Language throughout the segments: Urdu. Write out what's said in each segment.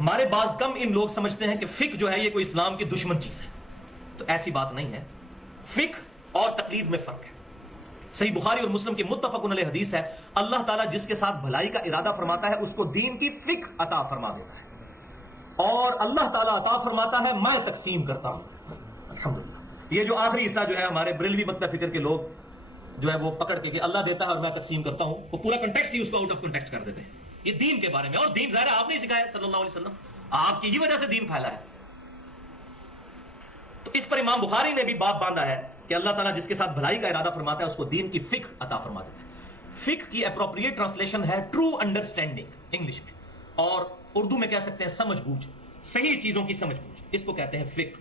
ہمارے بعض کم علم لوگ سمجھتے ہیں کہ فقہ جو ہے یہ کوئی اسلام کی دشمن چیز ہے، تو ایسی بات نہیں ہے. فقہ اور تقلید میں فرق ہے. صحیح بخاری اور مسلم کی متفق علیہ حدیث ہے، اللہ تعالیٰ جس کے ساتھ بھلائی کا ارادہ فرماتا ہے اس کو دین کی فقہ عطا فرما دیتا ہے، اور اللہ تعالیٰ عطا فرماتا ہے میں تقسیم کرتا ہوں. الحمدللہ یہ جو آخری حصہ جو ہے ہمارے بریلوی مکتب فکر کے لوگ جو ہے وہ پکڑ کے کہ اللہ دیتا ہے اور میں تقسیم کرتا ہوں، وہ پورا کنٹیکسٹ ہی اس کو آؤٹ آف کنٹیکسٹ کر دیتے ہیں. یہ دین کے بارے میں، اور دین ظاہر آپ نہیں سکھایا صلی اللہ علیہ وسلم، آپ کی ہی وجہ سے دین پھیلا ہے. تو اس پر امام بخاری نے بھی باب باندھا ہے کہ اللہ تعالیٰ جس کے ساتھ بھلائی کا ارادہ فرماتا ہے اس کو دین کی فقہ عطا فرما دیتا ہے. فقہ کی اپروپریٹ ٹرانسلیشن ہے ٹرو انڈرسٹینڈنگ انگلش میں، اور اردو میں کہہ سکتے ہیں سمجھ بوجھ، صحیح چیزوں کی سمجھ بوجھ، اس کو کہتے ہیں فقہ.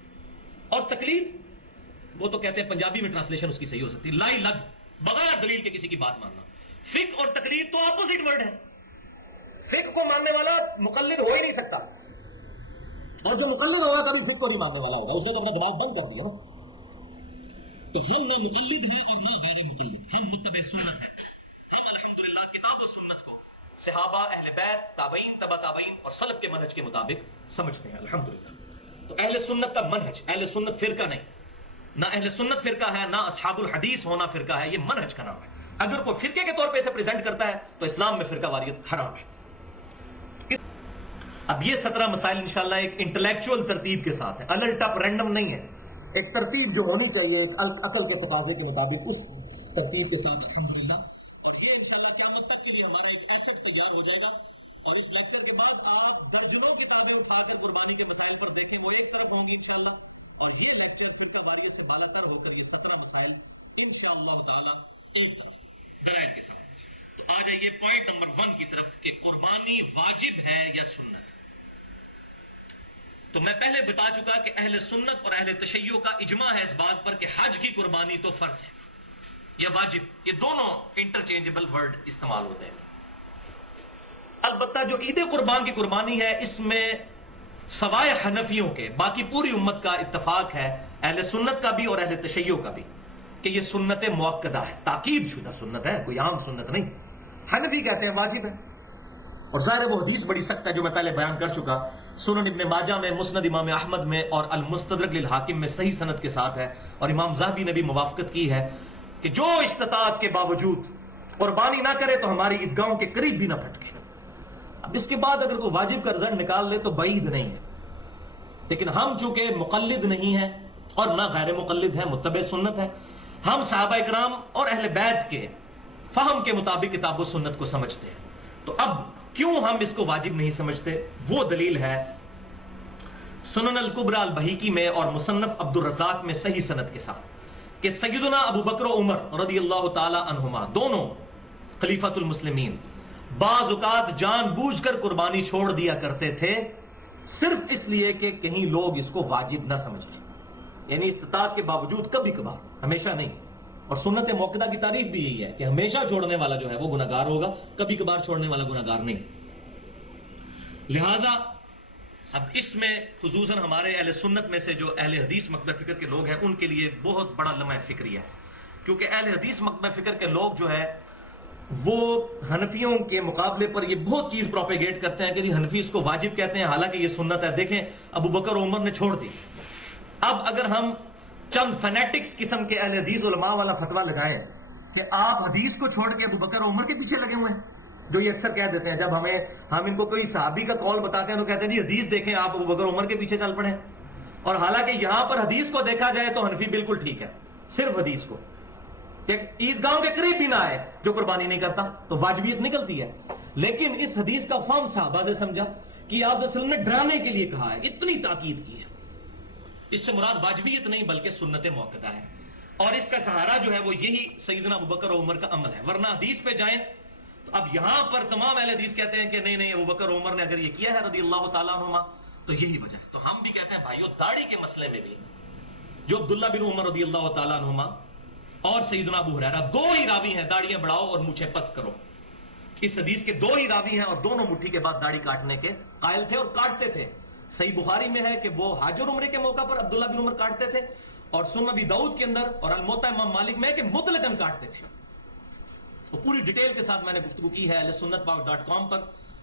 اور تقلید وہ تو کہتے ہیں پنجابی میں ٹرانسلیشن اس کی صحیح ہو سکتی ہے لائی لگ، بغیر دلیل کے کسی کی بات ماننا. فقہ اور تقلید تو اپوزٹ ورڈ ہے. فقہ کو ماننے والا مقلد ہو ہی نہیں سکتا، اور جو مقلد ہوگا کبھی فقہ کو نہیں ماننے والا ہوگا، اس نے تو اپنا دماغ بند کر دیا نا. تو ہم نہ مقلد ہیں اور نہ غیر مقلد، ہم متبع سنت ہیں. ہم الحمدللہ کتاب و سنت کو صحابہ، اہل بیت، تابعین، تبع تابعین اور سلف کے منہج کے مطابق سمجھتے ہیں الحمدللہ. تو اہل سنت کا منہج، اہل سنت فرقہ نہیں، نہ اہل سنت فرقہ ہے نہ اصحاب الحدیث ہونا فرقہ ہے، یہ منہج کا نام ہے. اگر کوئی فرقے کے طور پہ اسے پریزنٹ کرتا ہے تو اسلام میں فرقہ واریت حرام ہے. اب یہ 17 مسائل انشاءاللہ ایک انٹلیکچوئل ترتیب کے ساتھ ہے، الل ٹپ رینڈم نہیں ہے، ایک ترتیب جو ہونی چاہیے ایک عقل کے تقاضے کے مطابق اس ترتیب کے ساتھ الحمدللہ. اور یہ انشاءاللہ قیامت تک کے لیے ہمارا ایک ایسٹ تیار ہو جائے گا. اور اس لیکچر کے بعد آپ درجنوں کتابیں اٹھا کر قربانی کے مسائل پر دیکھیں، وہ ایک طرف ہوں گی انشاءاللہ، اور یہ لیکچر فرقہ واریت سے بالا تر ہو کر یہ 17 مسائل انشاءاللہ تعالی ایک طرف دلائل کے ساتھ. تو آ جائیے پوائنٹ نمبر 1 کی طرف کہ قربانی واجب ہے یا سنت. تو میں پہلے بتا چکا کہ اہل سنت اور اہل تشیع کا اجماع ہے اس بات پر کہ حج کی قربانی تو فرض ہے یا واجب، یہ دونوں انٹرچینجبل ورڈ استعمال ہوتے ہیں. البتہ جو عید قربان کی قربانی ہے اس میں سوائے حنفیوں کے باقی پوری امت کا اتفاق ہے، اہل سنت کا بھی اور اہل تشیع کا بھی، کہ یہ سنت مؤکدہ ہے، تاکید شدہ سنت ہے، کوئی عام سنت نہیں. حنفی کہتے ہیں واجب ہے، اور ظاہر وہ حدیث بڑی سخت ہے جو میں پہلے بیان کر چکا، سنن ابن ماجہ میں، مسند امام احمد میں اور المستدرک للحاکم میں صحیح سند کے ساتھ ہے. اور امام ذہبی نے بھی موافقت کی ہے کہ جو استطاعت کے باوجود قربانی نہ کرے تو ہماری عیدگاہوں کے قریب بھی نہ پھٹکے. اب اس کے بعد اگر کوئی واجب کا رزلٹ نکال لے تو بعید نہیں ہے، لیکن ہم چونکہ مقلد نہیں ہیں اور نہ غیر مقلد ہیں، متبع سنت ہے، ہم صحابہ اکرام اور اہل بیت کے فہم کے مطابق کتاب و سنت کو سمجھتے ہیں. تو اب کیوں ہم اس کو واجب نہیں سمجھتے؟ وہ دلیل ہے سنن الکبریٰ البہیقی میں اور مصنف عبد الرزاق میں صحیح سند کے ساتھ کہ سیدنا ابو بکر و عمر رضی اللہ تعالی عنہما دونوں خلیفۃ المسلمین بعض اوقات جان بوجھ کر قربانی چھوڑ دیا کرتے تھے، صرف اس لیے کہ کہیں لوگ اس کو واجب نہ سمجھ لیں. یعنی استطاعت کے باوجود کبھی کبھار، ہمیشہ نہیں. اور سنت موقدہ کی تعریف بھی یہی ہے کہ ہمیشہ چھوڑنے والا جو ہے وہ گناہگار ہوگا، کبھی کبھار چھوڑنے والا گناہگار نہیں. لہذا اب اس میں خصوصاً ہمارے اہل سنت میں سے جو اہل حدیث مکتب فکر کے لوگ ہیں ان کے لیے بہت بڑا لمحہ فکری ہے، کیونکہ اہل حدیث مکتب فکر کے لوگ جو ہے وہ حنفیوں کے مقابلے پر یہ بہت چیز پروپیگیٹ کرتے ہیں کہ حنفی اس کو واجب کہتے ہیں حالانکہ یہ سنت ہے. دیکھیں ابو بکر و عمر نے چھوڑ دی. اب اگر ہم چند فینیٹکس قسم کے اہل حدیث علماء والا فتویٰ لگائیں کہ آپ حدیث کو چھوڑ کے ابو بکر و عمر کے پیچھے لگے ہوئے ہیں، جو یہ اکثر کہہ دیتے ہیں جب ہم ان کو کوئی صحابی کا قول بتاتے ہیں تو کہتے ہیں جی حدیث دیکھیں آپ ابو بکر و عمر کے پیچھے چل پڑے. اور حالانکہ یہاں پر حدیث کو دیکھا جائے تو حنفی بالکل ٹھیک ہے، صرف حدیث کو کہ عیدگاہوں کے قریب بھی نہ آئے جو قربانی نہیں کرتا تو واجبیت نکلتی ہے. لیکن اس حدیث کا فہم صحابہ سے سمجھا کہ آپ صلی اللہ علیہ وسلم نے ڈرانے کے لیے کہا ہے، اتنی تاکید کی ہے. اس سے مراد واجبیت نہیں بلکہ سنت موقدہ ہے، اور اس کا سہارا جو ہے وہ یہی سیدنا ابو بکر و عمر کا عمل ہے. ورنہ حدیث پہ جائیں تو اب یہاں پر تمام اہل حدیث کہتے ہیں کہ نہیں ابو بکر و عمر نے اگر یہ کیا ہے رضی اللہ تعالیٰ عنہما تو یہی وجہ ہے. تو ہم بھی کہتے ہیں بھائیو داڑھی کے مسئلے میں بھی جو عبداللہ بن عمر رضی اللہ تعالیٰ عنہما اور سیدنا ابو ہریرہ دو ہی راوی ہیں، داڑیاں بڑھاؤ اور مونچھیں پست کرو. اس حدیث کے دو ہی راوی ہیں اور دونوں مٹھی کے بعد داڑھی کاٹنے کے قائل تھے اور کاٹتے تھے. صحیح بخاری میں ہے کہ وہ حج اور عمرے کے موقع پر عبداللہ بن عمر کاٹتے تھے، اور سنن ابی داؤد کے اندر اور الموطا امام مالک میں ہے کہ مطلقاً کاٹتے تھے. تو پوری ڈیٹیل کے ساتھ میں نے گفتگو کی ہے اہل سنت پاک.com پر.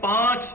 5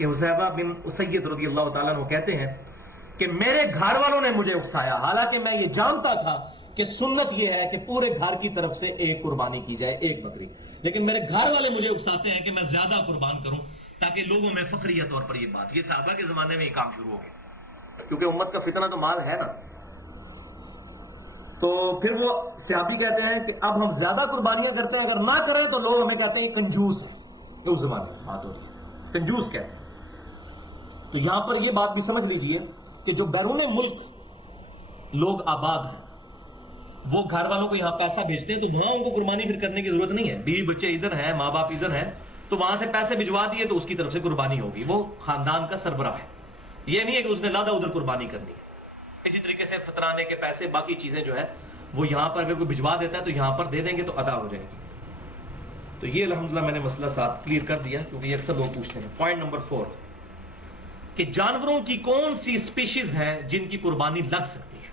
کہ حذیفہ بن اسید رضی اللہ تعالیٰ عنہ کہتے ہیں کہ میرے گھر والوں نے مجھے اکسایا، حالانکہ میں یہ جانتا تھا کہ سنت یہ ہے کہ پورے گھر کی طرف سے ایک قربانی کی جائے، ایک بکری، لیکن میرے گھر والے مجھے اکساتے ہیں کہ میں زیادہ قربان کروں تاکہ لوگوں میں فخریہ طور پر یہ بات، یہ صحابہ کے زمانے میں یہ کام شروع ہو گیا، کیونکہ امت کا فتنہ تو مال ہے نا۔ تو پھر وہ صحابی کہتے ہیں کہ اب ہم زیادہ قربانیاں کرتے ہیں، اگر نہ کریں تو لوگ ہمیں کہتے ہیں یہ کنجوس ہے، اس زمانے میں بات ہوتی ہے، کنجوس کہتے ہیں۔ تو یہاں پر یہ بات بھی سمجھ لیجئے کہ جو بیرون ملک لوگ آباد ہیں، وہ گھر والوں کو یہاں پیسہ بھیجتے ہیں، تو وہاں ان کو قربانی پھر کرنے کی ضرورت نہیں ہے، بیوی بچے ادھر ہیں، ماں باپ ادھر ہیں، تو وہاں سے پیسے بھجوا دیے تو اس کی طرف سے قربانی ہوگی، وہ خاندان کا سربراہ ہے، یہ نہیں ہے کہ اس نے لادہ ادھر قربانی کرنی ہے۔ اسی طریقے سے فطرانے کے پیسے، باقی چیزیں جو ہے وہ یہاں پر اگر کوئی بھجوا دیتا ہے تو یہاں پر دے دیں گے تو ادا ہو جائے گی۔ تو یہ الحمدللہ میں نے مسئلہ ساتھ کلیئر کر دیا، کیونکہ یہ اکثر لوگ پوچھتے ہیں۔ پوائنٹ نمبر 4 کہ جانوروں کی کون سی سپیشیز ہیں جن کی قربانی لگ سکتی ہے؟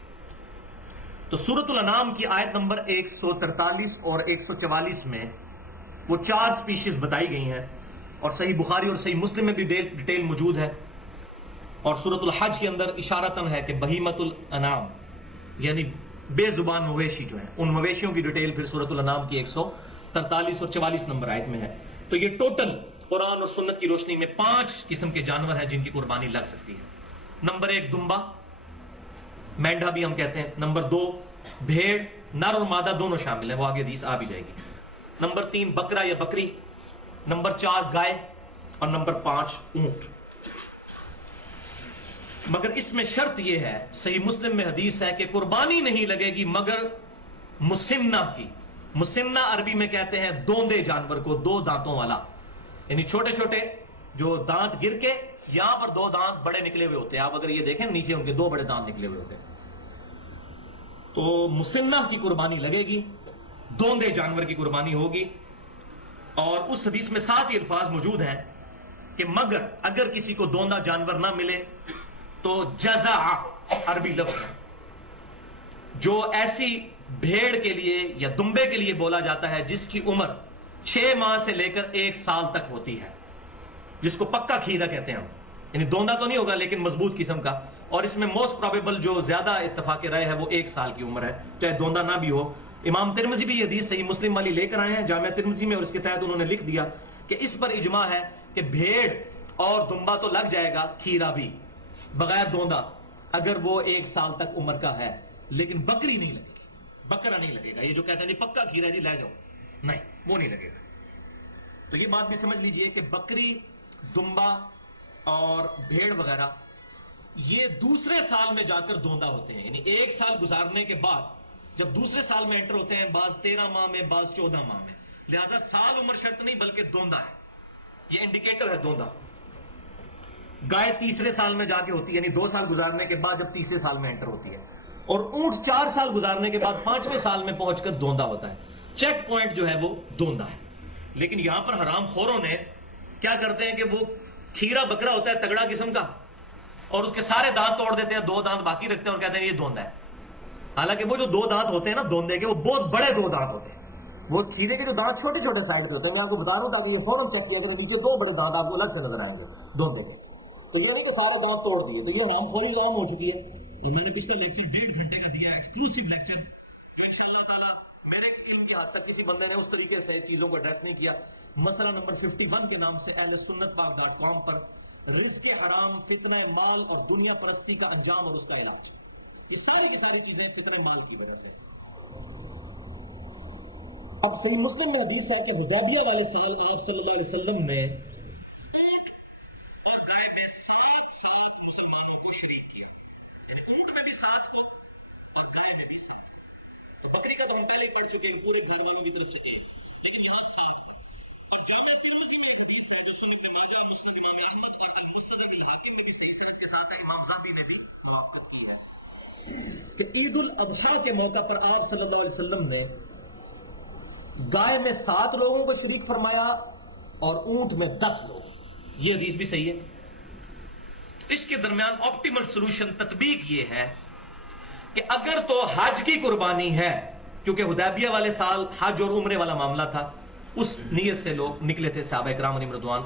تو سورۃ الانعام کی آیت نمبر 143 اور 144 میں وہ 4 سپیشیز بتائی گئی ہیں، اور صحیح بخاری اور صحیح مسلم میں بھی ڈیٹیل موجود ہے، اور سورۃ الحج کے اندر اشارتاً ہے کہ بہیمۃ الانعام یعنی بے زبان مویشی جو ہیں، ان مویشیوں کی ڈیٹیل پھر سورۃ الانعام کی 143 اور 44 نمبر آیت میں ہے۔ تو یہ ٹوٹل قرآن اور سنت کی روشنی میں 5 قسم کے جانور ہیں جن کی قربانی لگ سکتی ہے۔ نمبر 1 دمبا، مینڈا بھی ہم کہتے ہیں۔ نمبر 2 بھیڑ، نر اور مادہ دونوں شامل ہیں، وہ آگے حدیث آ بھی جائے گی۔ نمبر 3 بکرا یا بکری۔ نمبر 4 گائے، اور نمبر 5 اونٹ۔ مگر اس میں شرط یہ ہے، صحیح مسلم میں حدیث ہے کہ قربانی نہیں لگے گی مگر مسنہ کی۔ مسنہ عربی میں کہتے ہیں دوندے جانور کو، 2 دانتوں والا، یعنی چھوٹے چھوٹے جو دانت گر کے یہاں پر 2 دانت بڑے نکلے ہوئے ہوتے ہیں، آپ اگر یہ دیکھیں نیچے ان کے 2 بڑے دانت نکلے ہوئے ہوتے ہیں، تو مسنہ کی قربانی لگے گی، دوندے جانور کی قربانی ہوگی۔ اور اس حدیث میں 7 ہی الفاظ موجود ہیں کہ مگر اگر کسی کو دوندا جانور نہ ملے تو جزع عربی لفظ ہے جو ایسی بھیڑ کے لیے یا دمبے کے لیے بولا جاتا ہے جس کی عمر 6 ماہ سے لے کر 1 سال تک ہوتی ہے، جس کو پکا کھیرا کہتے ہیں ہم، یعنی دوندا تو نہیں ہوگا لیکن مضبوط قسم کا، اور اس میں موسٹ پروبیبل جو زیادہ اتفاق رائے ہے وہ 1 سال کی عمر ہے، چاہے دوندا نہ بھی ہو۔ امام ترمذی بھی یہ حدیث صحیح مسلم والی لے کر آئے ہیں جامعہ ترمذی میں، اور اس کے تحت انہوں نے لکھ دیا کہ اس پر اجماع ہے کہ بھیڑ اور دمبا تو لگ جائے گا، کھیرا بھی بغیر دوندا اگر وہ 1 سال تک عمر کا ہے، لیکن بکری نہیں لگے گی، بکرا نہیں لگے گا۔ یہ جو کہتا ہے جی پکا کھیرا جی لے جاؤ، نہیں، وہ نہیں لگے گا۔ تو یہ بات بھی سمجھ لیجئے کہ بکری، دمبا اور بھیڑ وغیرہ یہ دوسرے سال میں جا کر دوندا ہوتے ہیں، یعنی 1 سال گزارنے کے بعد جب دوسرے سال میں انٹر ہوتے ہیں، بعض 13 ماہ میں، بعض 14 ماہ میں، لہذا سال عمر شرط نہیں بلکہ دوندا ہے، یہ انڈیکیٹر ہے دوندا۔ گائے تیسرے سال میں جا کے ہوتی ہے، یعنی 2 سال گزارنے کے بعد جب تیسرے سال میں انٹر ہوتی ہے، اور اونٹ 4 سال گزارنے کے بعد 5ویں سال میں پہنچ کر دوندا ہوتا ہے۔ چیک پوائنٹ جو ہے وہ دوندا ہے۔ لیکن یہاں پر حرام خوروں نے کیا کرتے ہیں کہ وہ کھیرا بکرا ہوتا ہے تگڑا قسم کا، اور اس کے سارے دانت توڑ دیتے ہیں، 2 دانت باقی رکھتے ہیں اور کہتے ہیں یہ دوندا ہے، حالانکہ وہ جو 2 دانت ہوتے ہیں نا دوندے کے، وہ بہت بڑے 2 دانت ہوتے ہیں، وہ کھیرے کے جو دانت چھوٹے چھوٹے سائز کے ہوتے ہیں، میں آپ کو بتا رہا ہوں تاکہ یہ فوراً چیک کیا کریں، نیچے 2 بڑے دانت آپ کو الگ سے نظر آئیں گے دوندے کے، تو یہ نہیں کہ سارے دانت توڑ دیے، تو یہ حرام خوری عام ہو چکی ہے۔ اور میں نے پچھلا لیکچر 1.5 گھنٹے کا دیا، ایکسکلوسیو لیکچر، انشاءاللہ تعالیٰ میرے علم کے حد تک کسی بندے نے اس طریقے سے چیزوں کو ایڈریس نہیں کیا۔ مسئلہ نمبر 51 کے نام سے اہل سنت پاک.com پر رزق حرام، فتنہ مال اور دنیا پرستی کا انجام اور اس کا علاج، یہ ساری کی ساری چیزیں فتنہ مال کی وجہ سے۔ اب صحیح مسلم میں حدیث ہے کہ حدیبیہ والے سال آپ صلی اللہ علیہ وسلم نے اونٹ اور گائے میں 7 مسلمانوں کو شریک کیا، یعنی اونٹ میں بھی 7 کو اور گائے میں بھی 7۔ بکری کا تو ہم پہلے ہی پڑھ چکے ہیں، پورے گھر والوں کی طرف سے ہے، لیکن یہاں 7۔ اور جامعہ ترمذی میں حدیث ہے جو سنن ابن ماجہ، مسند امام احمد اور المسند الحاکم میں بھی صحیح سند کے ساتھ امام ذہبی نے بھی موافقت کی ہے کہ عید الاضحیٰ کے موقع پر آپ صلی اللہ علیہ وسلم نے گائے میں 7 لوگوں کو شریک فرمایا اور اونٹ میں 10 لوگ، یہ حدیث بھی صحیح ہے۔ اس کے درمیان آپٹیمل سولوشن تطبیق یہ ہے کہ اگر تو حج کی قربانی ہے، کیونکہ حدیبیہ والے سال حج اور عمرے والا معاملہ تھا، اس نیت سے لوگ نکلے تھے صحابہ کرام علیہم رضوان،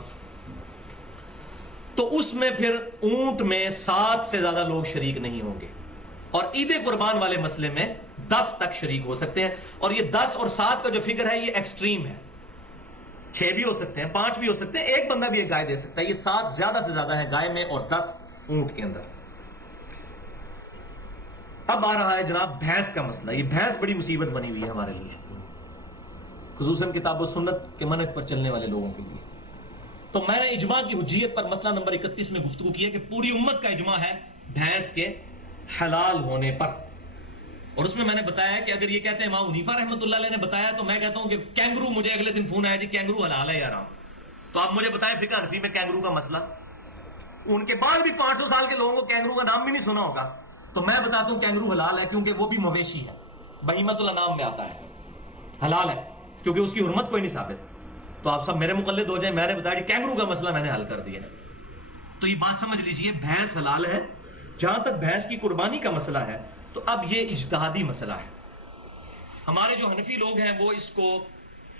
تو اس میں پھر اونٹ میں 7 سے زیادہ لوگ شریک نہیں ہوں گے، اور عید قربان والے مسئلے میں 10 تک شریک ہو سکتے ہیں، اور یہ 10 اور 7 کا جو فگر ہے یہ ایکسٹریم ہے، 6 بھی ہو سکتے ہیں، 5 بھی ہو سکتے ہیں، ایک بندہ بھی ایک گائے دے سکتا ہے، یہ 7 زیادہ سے زیادہ ہے گائے میں اور 10 اونٹ کے اندر۔ اب آ رہا ہے جناب بھینس کا مسئلہ۔ یہ بھینس بڑی مصیبت بنی ہوئی ہے ہمارے لیے، خصوصاً کتاب و سنت کے منہج پر چلنے والے لوگوں کے لیے۔ تو میں نے اجماع کی حجیت پر مسئلہ نمبر 31 میں گفتگو کی ہے کہ پوری امت کا اجماع ہے بھینس کے حلال ہونے پر، اور اس میں نے بتایا کہ اگر یہ کہتے ہیں امام حنیفہ رحمۃ اللہ علیہ نے بتایا، تو میں کہتا ہوں کہ کینگرو، مجھے اگلے دن فون آیا جی کینگرو حلال ہے یا حرام، تو آپ مجھے بتائیں فقہ حنفی میں کینگرو کا مسئلہ، ان کے بعد بھی 500 سال کے لوگوں کو کینگرو کا نام بھی نہیں سنا ہوگا، تو میں بتاتا ہوں کینگرو حلال ہے کیونکہ وہ بھی مویشی ہے، بہیمۃ الانعام میں آتا ہے، حلال ہے کیونکہ اس کی حرمت کوئی نہیں ثابت۔ تو آپ سب میرے مقلد ہو جائیں، میں نے بتایا کہ کینگرو کا مسئلہ میں نے حل کر دیا۔ تو یہ بات سمجھ لیجئے بھینس حلال ہے۔ جہاں تک بھینس کی قربانی کا مسئلہ ہے تو اب یہ اجتہادی مسئلہ ہے۔ ہمارے جو حنفی لوگ ہیں وہ اس کو،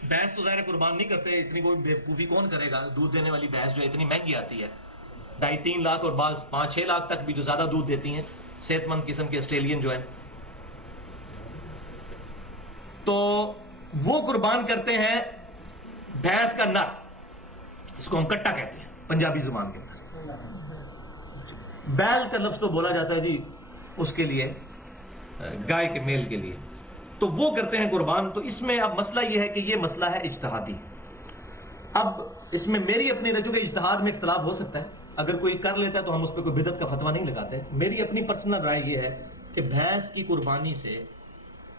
بھینس تو ظاہر قربان نہیں کرتے، اتنی کوئی بیوقوفی کون کرے گا، دودھ دینے والی بھینس جو اتنی مہنگی آتی ہے، 2.5-3 لاکھ اور بعض 5-6 لاکھ تک بھی جو زیادہ دودھ دیتی ہیں، صحت مند قسم کے آسٹریلین جو ہیں، تو وہ قربان کرتے ہیں بھینس کا نر، اس کو ہم کٹا کہتے ہیں پنجابی زبان کے اندر۔ بیل کا لفظ تو بولا جاتا ہے جی اس کے لیے، گائے کے میل کے لیے، تو وہ کرتے ہیں قربان۔ تو اس میں اب مسئلہ یہ ہے کہ یہ مسئلہ ہے اجتہادی۔ اب اس میں میری اپنی رجوع کے اجتہاد میں اختلاف ہو سکتا ہے، اگر کوئی کر لیتا ہے تو ہم اس پہ کوئی بدعت کا فتویٰ نہیں لگاتے۔ میری اپنی پرسنل رائے یہ ہے کہ بھینس کی قربانی سے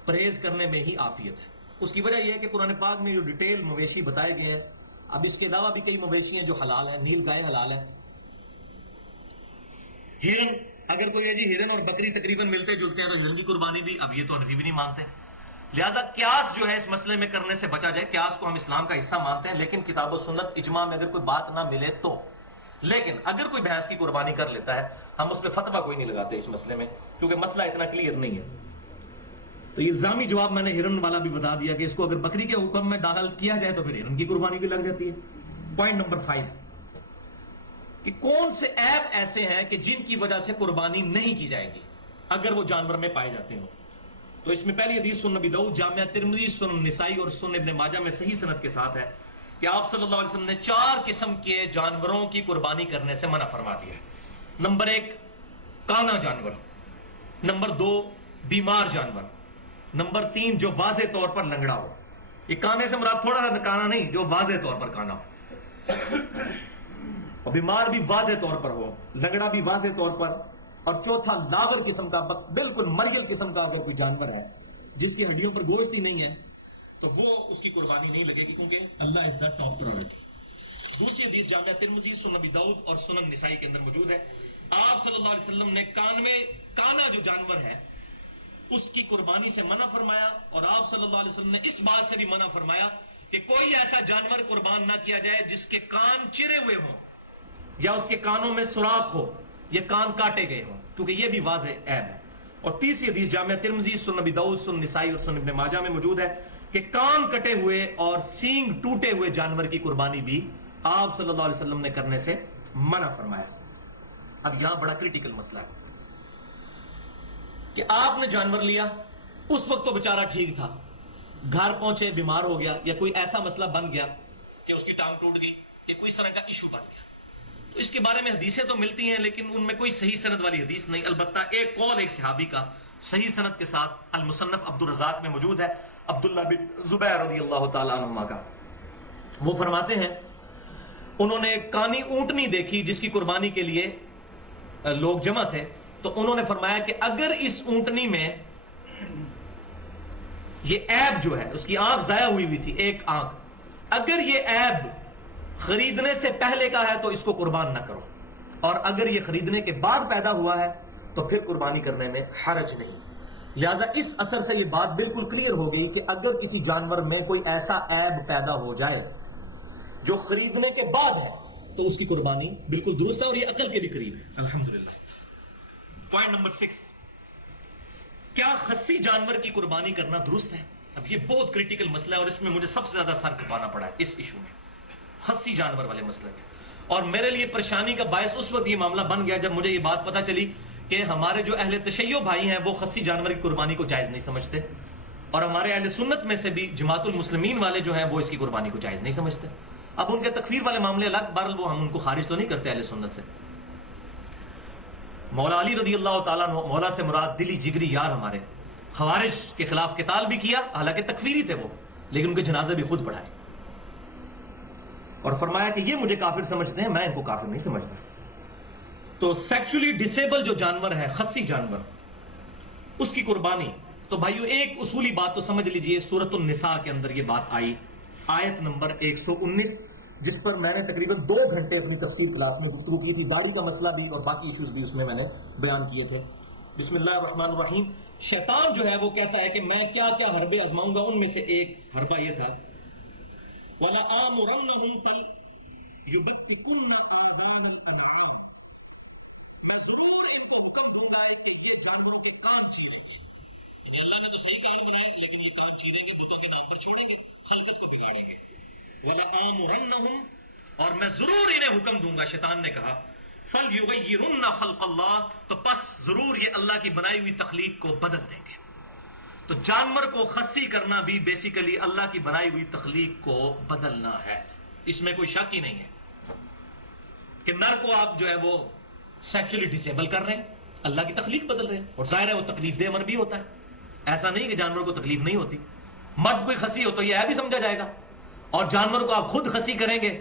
پرہیز کرنے میں ہی عافیت ہے۔ اس کی وجہ یہ ہے کہ قرآن پاک میں جو ڈیٹیل مویشی بتائے گئے ہیں، اب اس کے علاوہ بھی کئی مویشی ہیں جو حلال ہیں، نیل گائے حلال ہے، ہرن، اگر کوئی ہے جی ہرن اور بکری تقریباً ملتے جلتے ہیں تو ہرن کی قربانی بھی، اب یہ تو حنفی بھی نہیں مانتے، لہذا قیاس جو ہے اس مسئلے میں کرنے سے بچا جائے۔ قیاس کو ہم اسلام کا حصہ مانتے ہیں، لیکن کتاب و سنت اجماع میں اگر کوئی بات نہ ملے تو، لیکن اگر کوئی بھینس کی قربانی کر لیتا ہے ہم اس پہ فتویٰ کوئی نہیں لگاتے اس مسئلے میں، کیونکہ مسئلہ اتنا کلیئر نہیں ہے۔ تو یہ الزامی جواب میں نے ہرن والا بھی بتا دیا کہ اس کو اگر بکری کے حکم میں داخل کیا جائے تو پھر ہرن کی قربانی بھی لگ جاتی ہے۔ پوائنٹ نمبر 5 کہ کون سے عیب ایسے ہیں کہ جن کی وجہ سے قربانی نہیں کی جائے گی اگر وہ جانور میں پائے جاتے ہوں۔ تو اس میں پہلی حدیث سنن نبی داؤد، جامعہ ترمذی، سنن نسائی اور سنن ابن ماجہ میں صحیح سند کے ساتھ ہے کہ آپ صلی اللہ علیہ وسلم نے 4 قسم کے جانوروں کی قربانی کرنے سے منع فرما دیا ہے۔ نمبر 1 کانا جانور، نمبر 2 بیمار جانور، نمبر 3 جو واضح طور پر لنگڑا ہو۔ یہ کانے سے مراد تھوڑا سا کانا نہیں، جو واضح طور پر کانا ہو، اور بیمار بھی واضح طور پر ہو، لنگڑا بھی واضح طور پر، اور چوتھا لاغر قسم کا، بالکل مریل قسم کا اگر کوئی جانور ہے جس کی ہڈیوں پر گوشت ہی نہیں ہے تو وہ اس کی قربانی نہیں لگے گی، کیونکہ اللہ از دا ٹاپ پرائورٹی۔ دوسری حدیث جامعہ ترمذی، سنن نبی داؤد اور سنن نسائی کے اندر موجود ہے۔ آپ صلی اللہ علیہ وسلم نے کانا جو جانور ہے اس کی قربانی سے منع فرمایا، اور آپ صلی اللہ علیہ وسلم نے اس بات سے بھی منع فرمایا کہ کوئی ایسا جانور قربان نہ کیا جائے جس کے کان چرے ہوئے ہوں یا اس کے کانوں میں سوراخ ہو یا کان کاٹے گئے ہوں، کیونکہ یہ بھی واضح عیب ہے۔ اور تیسری حدیث جامعہ ترمذی، سنن نبی داؤد، سنن نسائی اور سنن ابن ماجہ میں موجود ہے کہ کان کٹے ہوئے اور سینگ ٹوٹے ہوئے جانور کی قربانی بھی آپ صلی اللہ علیہ وسلم نے کرنے سے منع فرمایا۔ اب یہاں بڑا کریٹیکل مسئلہ ہے کہ آپ نے جانور لیا، اس وقت تو بیچارہ ٹھیک تھا، گھر پہنچے بیمار ہو گیا یا کوئی ایسا مسئلہ بن گیا کہ اس کی ٹانگ ٹوٹ گئی یا کوئی اس طرح کا ایشو بن گیا، تو اس کے بارے میں حدیثیں تو ملتی ہیں لیکن ان میں کوئی صحیح سند والی حدیث نہیں۔ البتہ ایک قول ایک صحابی کا صحیح سند کے ساتھ المصنف عبد الرزاق میں موجود ہے، عبداللہ بن زبیر رضی اللہ تعالیٰ عنہما کا۔ وہ فرماتے ہیں انہوں نے کانی اونٹنی دیکھی جس کی قربانی کے لیے لوگ جمع تھے، تو انہوں نے فرمایا کہ اگر اس اونٹنی میں یہ عیب جو ہے، اس کی آنکھ ضائع ہوئی تھی، ایک آنکھ، اگر یہ عیب خریدنے سے پہلے کا ہے تو اس کو قربان نہ کرو، اور اگر یہ خریدنے کے بعد پیدا ہوا ہے تو پھر قربانی کرنے میں حرج نہیں۔ لہذا اس اثر سے یہ بات بالکل کلیئر ہو گئی کہ اگر کسی جانور میں کوئی ایسا عیب پیدا ہو جائے جو خریدنے کے بعد ہے تو اس کی قربانی بالکل درست ہے، اور یہ عقل کے بھی قریب ہے الحمدللہ۔ پوائنٹ نمبر 6 کیا خصی جانور کی قربانی کرنا درست ہے؟ اب یہ بہت کریٹیکل مسئلہ ہے اور اس میں مجھے سب سے زیادہ سر کھپانا پڑا ہے اس ایشو میں، خصی جانور والے مسئلے میں۔ اور میرے لیے پریشانی کا باعث اس وقت یہ معاملہ بن گیا جب مجھے یہ بات پتا چلی کہ ہمارے جو اہل تشیع بھائی ہیں وہ خصی جانور کی قربانی کو جائز نہیں سمجھتے، اور ہمارے اہل سنت میں سے بھی جماعت المسلمین والے جو ہیں وہ اس کی قربانی کو جائز نہیں سمجھتے۔ اب ان کے تکفیر والے معاملے الگ، بہرحال وہ ہم ان کو خارج تو نہیں کرتے اہل سنت سے۔ مولا علی رضی اللہ تعالیٰ عنہ، مولا سے مراد دلی جگری یار ہمارے، خوارج کے خلاف قتال بھی کیا، حالانکہ تکفیری تھے وہ، لیکن ان کے جنازے بھی خود پڑھائے، اور فرمایا کہ یہ مجھے کافر سمجھتے ہیں، میں ان کو کافر نہیں سمجھتا۔ تو سیکچولی ڈسیبل جو جانور ہے، خصی جانور، اس کی قربانی، تو بھائیو ایک اصولی بات تو سمجھ لیجئے، سورۃ النساء کے اندر یہ بات آئی، آیت نمبر 119، جس پر میں نے تقریباً 2 گھنٹے اپنی تفسیر کلاس میں گفتگو کی تھی، داڑھی کا مسئلہ بھی اور باقی ایشوز بھی اس میں نے بیان کیے تھے۔ بسم اللہ الرحمن الرحیم۔ شیطان جو ہے وہ کہتا ہے کہ میں کیا کیا حربے آزماؤں گا، ان میں سے ایک حربہ یہ تھا، وَلَآمُرَنَّهُمْ فَلْيُبَتِّكُنَّ آذَانَ الْأَنْعَامِ، میں ضرور ان کو حکم دوں گا کہ یہ جانوروں کے کان چیریں گے۔ یعنی اللہ نے تو صحیح کان بنائے، لیکن یہ کان چیریں گے، بتوں کے نام پر چھوڑیں گے، خلقت کو بگاڑیں گے۔ وَلَآمُرَنَّهُمْ، اور میں ضرور انہیں حکم دوں گا، شیطان نے کہا، فَلْيُغَيِّرُنَّ خَلْقَ اللَّهِ، تو پس ضرور یہ اللہ کی بنائی ہوئی تخلیق کو بدل دیں گے۔ تو جانور کو خصی کرنا بھی بیسیکلی اللہ کی بنائی ہوئی تخلیق کو بدلنا ہے، اس میں کوئی شک ہی نہیں ہے کہ نر کو آپ جو ہے وہ سیکچولی ڈسیبل کر رہے ہیں، اللہ کی تخلیق بدل رہے ہیں، اور ظاہر ہے وہ تکلیف دہ امر بھی ہوتا ہے، ایسا نہیں کہ جانور کو تکلیف نہیں ہوتی۔ مرد کوئی خصی ہو تو یہ بھی سمجھا جائے گا، اور جانور کو آپ خود خصی کریں گے،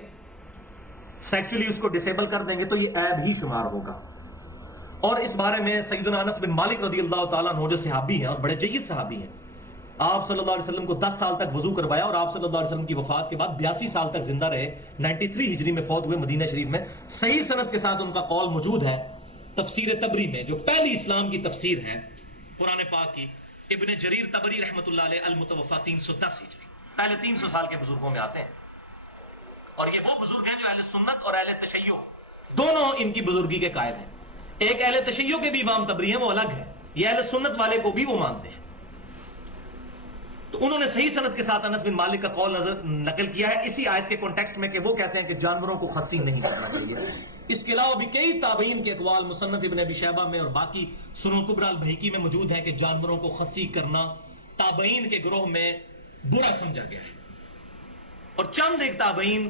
سیکچولی اس کو ڈسیبل کر دیں گے تو یہ عیب ہی شمار ہوگا۔ اور اس بارے میں سیدنا انس بن مالک رضی اللہ تعالیٰ عنہ جو صحابی ہیں اور بڑے جید صحابی ہیں، آپ صلی اللہ علیہ وسلم کو 10 سال تک وضو کروایا، اور آپ صلی اللہ علیہ وسلم کی وفات کے بعد 82 سال تک زندہ رہے، 93 ہجری میں فوت ہوئے مدینہ شریف میں۔ صحیح سند کے ساتھ ان کا قول موجود ہے تفسیر تبری میں، جو پہلی اسلام کی تفسیر ہے قرآن پاک کی، ابن جریر تبری رحمۃ اللہ علیہ، المتوفی 310 ہجری، پہلے 300 سال کے بزرگوں میں آتے ہیں، اور یہ وہ بزرگ ہیں جو اہل سنت اور اہل تشیع دونوں ان کی بزرگی کے قائل ہیں۔ ایک اہل تشیع کے بھی امام تبری ہیں، وہ الگ ہے، یہ اہل سنت والے کو بھی وہ مانتے ہیں۔ تو انہوں نے صحیح سند کے ساتھ انس بن مالک کا قول نقل کیا ہے اسی آیت کے کانٹیکسٹ میں، کہ وہ کہتے ہیں کہ جانوروں کو خصی نہیں کرنا چاہیے۔ اس کے علاوہ بھی کئی تابعین کے اقوال مصنف ابن ابی شیبہ میں اور باقی سنن کبری البیہقی میں موجود ہیں کہ جانوروں کو خصی کرنا تابعین کے گروہ میں برا سمجھا گیا ہے، اور چند ایک تابعین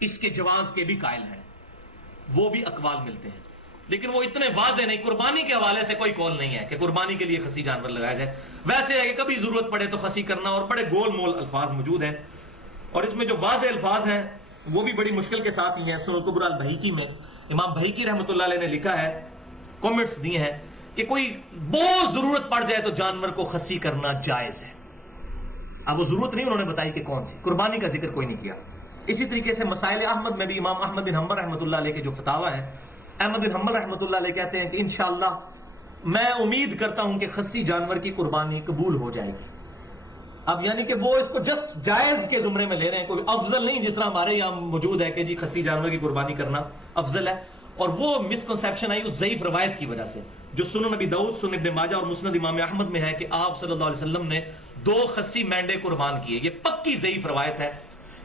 اس کے جواز کے بھی قائل ہیں، وہ بھی اقوال ملتے ہیں، لیکن وہ اتنے واضح نہیں۔ قربانی کے حوالے سے کوئی قول نہیں ہے کہ قربانی کے لیے خصی جانور لگایا جائے، ویسے ہے کہ کبھی ضرورت پڑے تو خصی کرنا، اور بڑے گول مول الفاظ موجود ہیں، اور اس میں جو واضح الفاظ ہیں وہ بھی بڑی مشکل کے ساتھ ہی ہیں۔ سنن کبری البیہقی میں امام بہیقی رحمۃ اللہ علیہ نے لکھا ہے، کامنٹس دیے ہیں کہ کوئی بہت ضرورت پڑ جائے تو جانور کو خصی کرنا جائز ہے۔ اب وہ ضرورت نہیں انہوں نے بتائی کہ کون سی، قربانی کا ذکر کوئی نہیں کیا۔ اسی طریقے سے مسائل احمد میں بھی امام احمد بن حنبل رحمۃ اللہ علیہ کے جو فتاوی ہیں، احمد بن حنبل رحمۃ اللہ علیہ کہتے ہیں کہ انشاءاللہ میں امید کرتا ہوں کہ خصی جانور کی قربانی قبول ہو جائے گی۔ اب یعنی کہ وہ اس کو جسٹ جائز کے زمرے میں لے رہے ہیں، کوئی افضل نہیں، جس طرح ہمارے یہاں موجود ہے کہ جی خصی جانور کی قربانی کرنا افضل ہے۔ اور وہ مسکنسیپشن آئی اس ضعیف روایت کی وجہ سے جو سنن نبی داؤد، سنن ابن ماجہ اور مسند امام احمد میں ہے کہ آپ صلی اللہ علیہ وسلم نے 2 خصی مینڈے قربان کیے۔ یہ پکی ضعیف روایت ہے،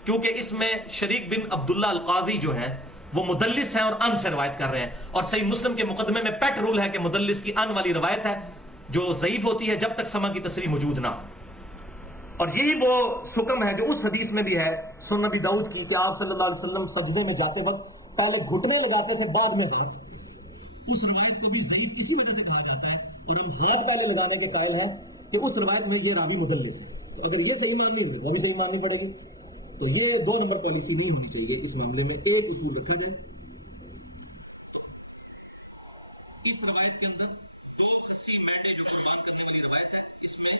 کیونکہ اس میں شریک بن عبداللہ القاضی جو ہیں وہ مدلس ہیں اور ان سے روایت کر رہے ہیں، اور صحیح مسلم کے مقدمے میں پیٹ رول ہے کہ مدلس کی ان والی روایت ہے جو ضعیف ہوتی ہے جب تک سما کی تصریح موجود نہ ہو۔ اور یہی وہ حکم ہے جو اس حدیث میں بھی ہے سنن نبی داؤد کی کہ آپ صلی اللہ علیہ وسلم سجدے میں جاتے وقت پہلے گھٹنے لگاتے تھے، بعد میں ہاتھ۔ اس روایت کو بھی ضعیف اسی وجہ سے کہا جاتا ہے، اور ہم ہاتھ پہلے لگانے کے قائل ہیں کہ اس روایت میں یہ راوی مدلس ہے۔ تو اگر یہ صحیح ماننی ہوگی وہ بھی صحیح ماننی پڑے گی، تو یہ 2 نمبر پالیسی نہیں ہونی چاہیے اس معاملے میں۔ ایک اصول رکھا جائے، اس روایت کے اندر 2 خصی مینڈے جو قربان کرنے والی روایت ہے، اس میں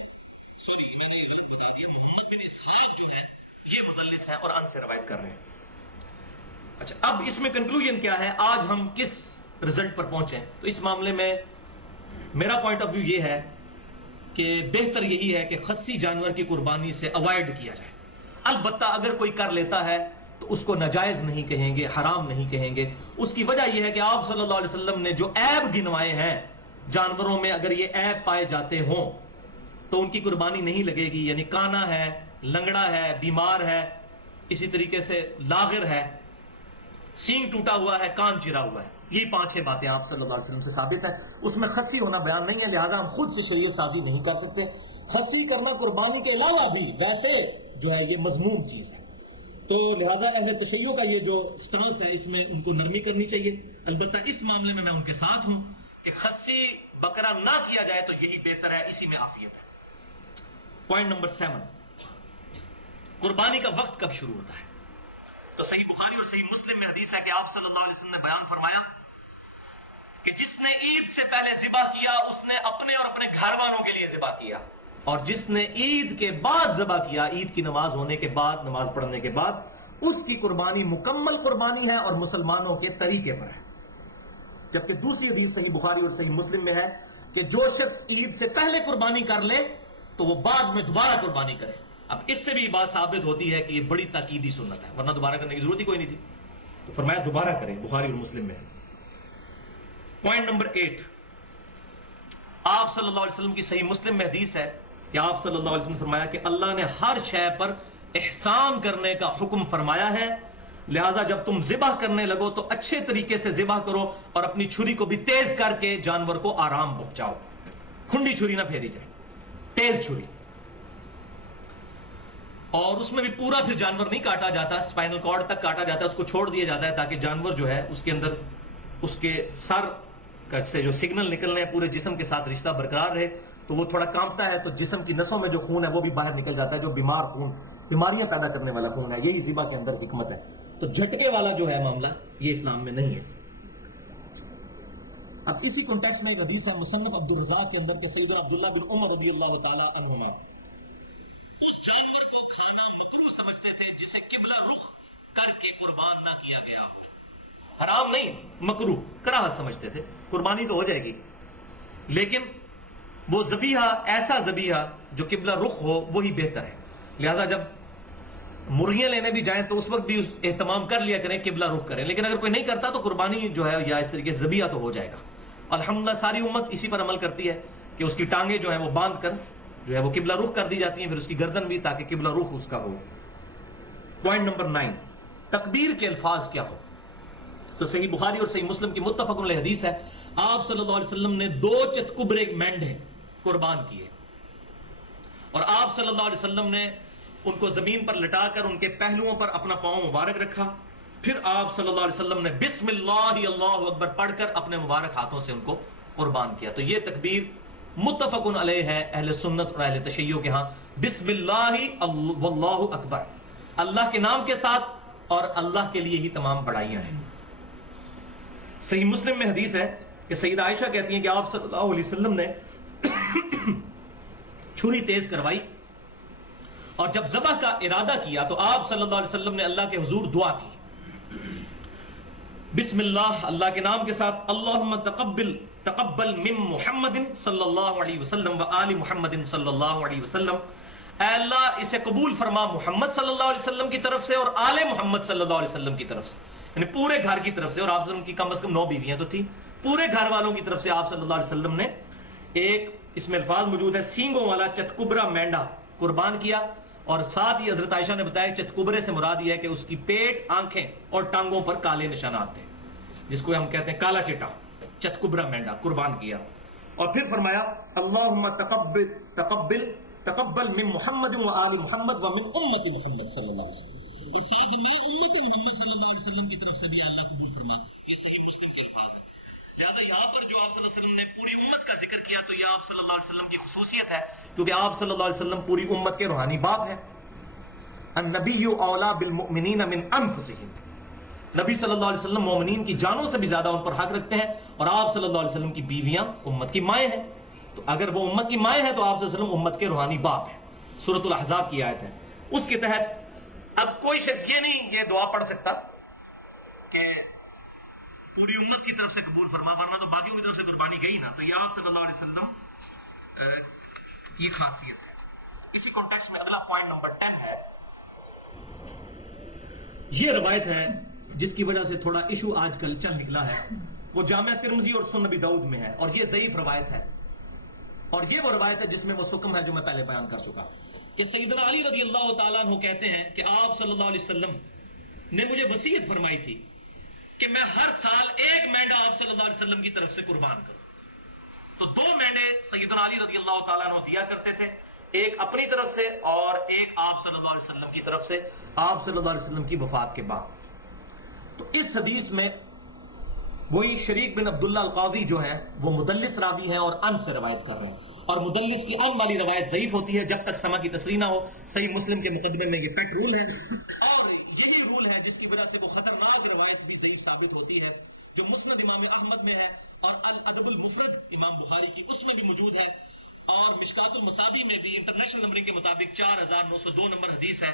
سوری میں نے غلط بتا دیا، محمد بن اسحاق جو ہے یہ مدلس ہے اور ان سے روایت کر رہے ہیں۔ اچھا، اب اس میں کنکلوژن کیا ہے، آج ہم کس رزلٹ پر پہنچے؟ تو اس معاملے میں میرا پوائنٹ آف ویو یہ ہے کہ بہتر یہی ہے کہ خصی جانور کی قربانی سے اوائڈ کیا جائے۔ البتہ اگر کوئی کر لیتا ہے تو اس کو ناجائز نہیں کہیں گے، حرام نہیں کہیں گے۔ اس کی وجہ یہ ہے کہ آپ صلی اللہ علیہ وسلم نے جو عیب گنوائے ہیں جانوروں میں، اگر یہ عیب پائے جاتے ہوں تو ان کی قربانی نہیں لگے گی، یعنی کانا ہے، لنگڑا ہے، بیمار ہے، اسی طریقے سے لاغر ہے، سینگ ٹوٹا ہوا ہے، کان چرا ہوا ہے، یہ 5-6 باتیں آپ صلی اللہ علیہ وسلم سے ثابت ہے. اس میں خصی ہونا بیان نہیں ہے، لہٰذا ہم خود سے شریعت سازی نہیں کر سکتے. خصی کرنا قربانی کے علاوہ بھی ویسے جو ہے یہ مذموم چیز ہے. تو لہٰذا اہل تشیع کا یہ جو سٹانس ہے اس میں ان کو نرمی کرنی چاہیے. البتہ اس معاملے میں ان کے ساتھ ہوں کہ خصی بکرا نہ کیا جائے تو یہی بہتر ہے، اسی میں عافیت ہے. پوائنٹ نمبر 7، قربانی کا وقت کب شروع ہوتا ہے؟ تو صحیح بخاری اور صحیح مسلم میں حدیث ہے کہ آپ صلی اللہ علیہ وسلم نے بیان فرمایا کہ جس نے عید سے پہلے ذبح کیا اس نے اپنے اور اپنے گھر والوں کے لیے ذبح کیا، اور جس نے عید کے بعد ذبح کیا، عید کی نماز ہونے کے بعد، نماز پڑھنے کے بعد، اس کی قربانی مکمل قربانی ہے اور مسلمانوں کے طریقے پر ہے. جبکہ دوسری حدیث صحیح بخاری اور صحیح مسلم میں ہے کہ جو شخص عید سے پہلے قربانی کر لے تو وہ بعد میں دوبارہ قربانی کرے. اب اس سے بھی بات ثابت ہوتی ہے کہ یہ بڑی تاکیدی سنت ہے، ورنہ دوبارہ کرنے کی ضرورت ہی کوئی نہیں تھی. تو فرمایا دوبارہ کریں، بخاری اور مسلم میں. پوائنٹ نمبر 8، آپ صلی اللہ علیہ وسلم کی صحیح مسلم میں حدیث ہے کہ آپ صلی اللہ علیہ وسلم نے فرمایا کہ اللہ نے ہر شے پر احسان کرنے کا حکم فرمایا ہے، لہٰذا جب تم ذبح کرنے لگو تو اچھے طریقے سے ذبح کرو اور اپنی چھری کو بھی تیز کر کے جانور کو آرام پہنچاؤ. کھنڈی چھری نہ پھیری جائے، تیز چھری. اور اس میں بھی پورا پھر جانور نہیں کاٹا جاتا، سپائنل کارڈ تک کاٹا جاتا ہے، اس کو چھوڑ دیا جاتا ہے تاکہ جانور جو ہے اس کے اندر اس کے سر سے جو سگنل نکلنے ہیں پورے جسم کے ساتھ رشتہ برقرار رہے. تو وہ تھوڑا کانپتا ہے تو جسم کی نسوں میں جو خون ہے وہ بھی باہر نکل جاتا ہے، جو بیمار خون، بیماریاں پیدا کرنے والا خون ہے. یہی ذبح کے اندر حکمت ہے. تو جھٹکے والا جو ہے معاملہ یہ اسلام میں نہیں ہے. اب اسی کانٹیکسٹ میں ایک حدیث ہے مصنف عبد الرزاق کے اندر کہ سیدنا عبداللہ بن عمر رضی اللہ تعالی عنہما اس جانور کو کھانا مکروہ سمجھتے تھے جسے قبلہ رخ کر کے قربان نہ کیا گیا ہو. حرام نہیں، مکروہ، کراہت سمجھتے تھے. قربانی تو ہو جائے گی لیکن وہ ذبیحہ، ایسا ذبیحہ جو قبلہ رخ ہو وہی بہتر ہے. لہذا جب مرغیاں لینے بھی جائیں تو اس وقت بھی اہتمام کر لیا کریں، قبلہ رخ کریں. لیکن اگر کوئی نہیں کرتا تو قربانی جو ہے یا اس طریقے سے ذبیحہ تو ہو جائے گا. الحمدللہ ساری امت اسی پر عمل کرتی ہے کہ اس کی ٹانگیں جو ہیں وہ باندھ کر جو ہے وہ قبلہ رخ کر دی جاتی ہیں، پھر اس کی گردن بھی، تاکہ قبلہ رخ اس کا ہو. پوائنٹ نمبر 9، تکبیر کے الفاظ کیا ہو؟ تو صحیح بخاری اور صحیح مسلم کی متفق علیہ حدیث ہے آپ صلی اللہ علیہ وسلم نے 2 چتکبرے مینڈھے قربان کیے اور آپ صلی اللہ علیہ وسلم نے ان کو زمین پر لٹا کر ان کے پہلوؤں پر اپنا پاؤں مبارک رکھا. پھر آپ صلی اللہ علیہ وسلم نے بسم اللہ اللہ اکبر پڑھ کر اپنے مبارک ہاتھوں سے ان کو قربان کیا. تو یہ تکبیر متفق علیہ ہے اہل سنت اور اہل تشیع کے ہاں. بسم اللہ واللہ اکبر، اللہ کے نام کے ساتھ اور اللہ کے لیے ہی تمام بڑائیاں ہیں. صحیح مسلم میں حدیث ہے کہ سیدہ عائشہ کہتی ہیں کہ آپ صلی اللہ علیہ وسلم نے چھری تیز کروائی اور جب ذبح کا ارادہ کیا تو آپ صلی اللہ علیہ وسلم نے اللہ کے حضور دعا کی، بسم اللہ، اللہ کے نام کے ساتھ، اللہم تقبل من محمد صلی اللہ علیہ وسلم و آل محمد صلی اللہ علیہ وسلم، اے اللہ اسے قبول فرما محمد صلی اللہ علیہ وسلم کی طرف سے اور آل محمد صلی اللہ علیہ وسلم کی طرف سے، یعنی پورے گھر کی طرف سے. اور آپ صلی اللہ علیہ وسلم کی کم از کم 9 بیویاں تو تھی، پورے گھر والوں کی طرف سے آپ صلی اللہ علیہ وسلم نے ایک، اس میں الفاظ موجود ہے، سینگوں والا چتکبرا مینڈا قربان کیا. اور ساتھ ہی حضرت عائشہ نے بتایا چتکبرے سے مراد یہ ہے کہ اس کی پیٹ، آنکھیں اور ٹانگوں پر کالے نشانات تھے، جس کو ہم کہتے ہیں کالا چٹا. چتکبرا مینڈا قربان کیا اور پھر فرمایا اللہم تقبل من محمد و آل محمد و من امت محمد صلی اللہ علیہ وسلم، اور ساتھ میں امت محمد صلی اللہ علیہ وسلم کی طرف سے بھی اللہ قبول فرما. یہ صحیح مسلم کے الفاظ ہیں. لہذا یہاں پر جو آپ صلی اللہ علیہ وسلم نے پوری امت کا ذکر کیا تو یہ آپ صلی اللہ علیہ وسلم کی خصوصیت ہے، کیونکہ آپ صلی اللہ علیہ وسلم پوری امت کے روحانی باپ ہیں. النبی اولا بالمؤمنین من انفسہم، نبی صلی اللہ علیہ وسلم مومنین کی جانوں سے بھی زیادہ ان پر حق رکھتے ہیں، اور آپ صلی اللہ علیہ وسلم کی بیویاں امت کی مائیں ہیں. تو اگر وہ امت کی مائیں ہیں تو آپ صلی اللہ علیہ وسلم امت کے روحانی باپ ہیں. سورۃ الاحزاب کی آیت ہے، اس کے تحت اب کوئی شخص یہ نہیں یہ دعا پڑھ سکتا کہ پوری امت کی طرف سے قبول فرما، ورنہ تو باقیوں کی طرف سے قربانی گئی نا. تو یہ آپ صلی اللہ علیہ وسلم کی خاصیت ہے. اسی کانٹیکسٹ میں اگلا پوائنٹ نمبر 10 ہے، یہ روایت ہے جس کی وجہ سے تھوڑا ایشو آج کل چل نکلا ہے، وہ جامعہ ترمذی اور سنن ابی داؤد میں ہے، اور یہ ضعیف روایت ہے. اور یہ وہ روایت ہے جس میں وہ سکم ہے جو میں پہلے بیان کر چکا کہ سیدنا علی رضی اللہ تعالیٰ عنہ کہتے ہیں کہ آپ صلی اللہ علیہ وسلم نے مجھے وصیت فرمائی تھی کہ میں ہر سال ایک مینڈا آپ صلی اللہ علیہ وسلم کی طرف سے قربان کروں. تو 2 مینڈے سیدنا علی رضی اللہ تعالیٰ عنہ دیا کرتے تھے, ایک اپنی طرف سے اور ایک آپ صلی اللہ علیہ وسلم کی طرف سے, آپ صلی اللہ علیہ وسلم کی وفات کے بعد. تو اس حدیث میں وہی شریک بن عبداللہ القاضی جو ہے وہ مدلس راوی ہیں اور ان سے روایت کر رہے ہیں, اور مدلس کی ان والی روایت ضعیف ہوتی ہے جب تک سما کی تصریح نہ ہو. صحیح مسلم کے مقدمے میں یہ پیٹ رول ہے, اور یہی رول ہے جس کی وجہ سے وہ خطرناک روایت بھی ضعیف ثابت ہوتی ہے, جو مسند امام احمد میں ہے اور الادب المفرد امام بخاری کی اس میں بھی موجود ہے, اور مشکات المصابیح میں بھی انٹرنیشنل نمبرنگ کے مطابق 4902 نمبر حدیث ہے.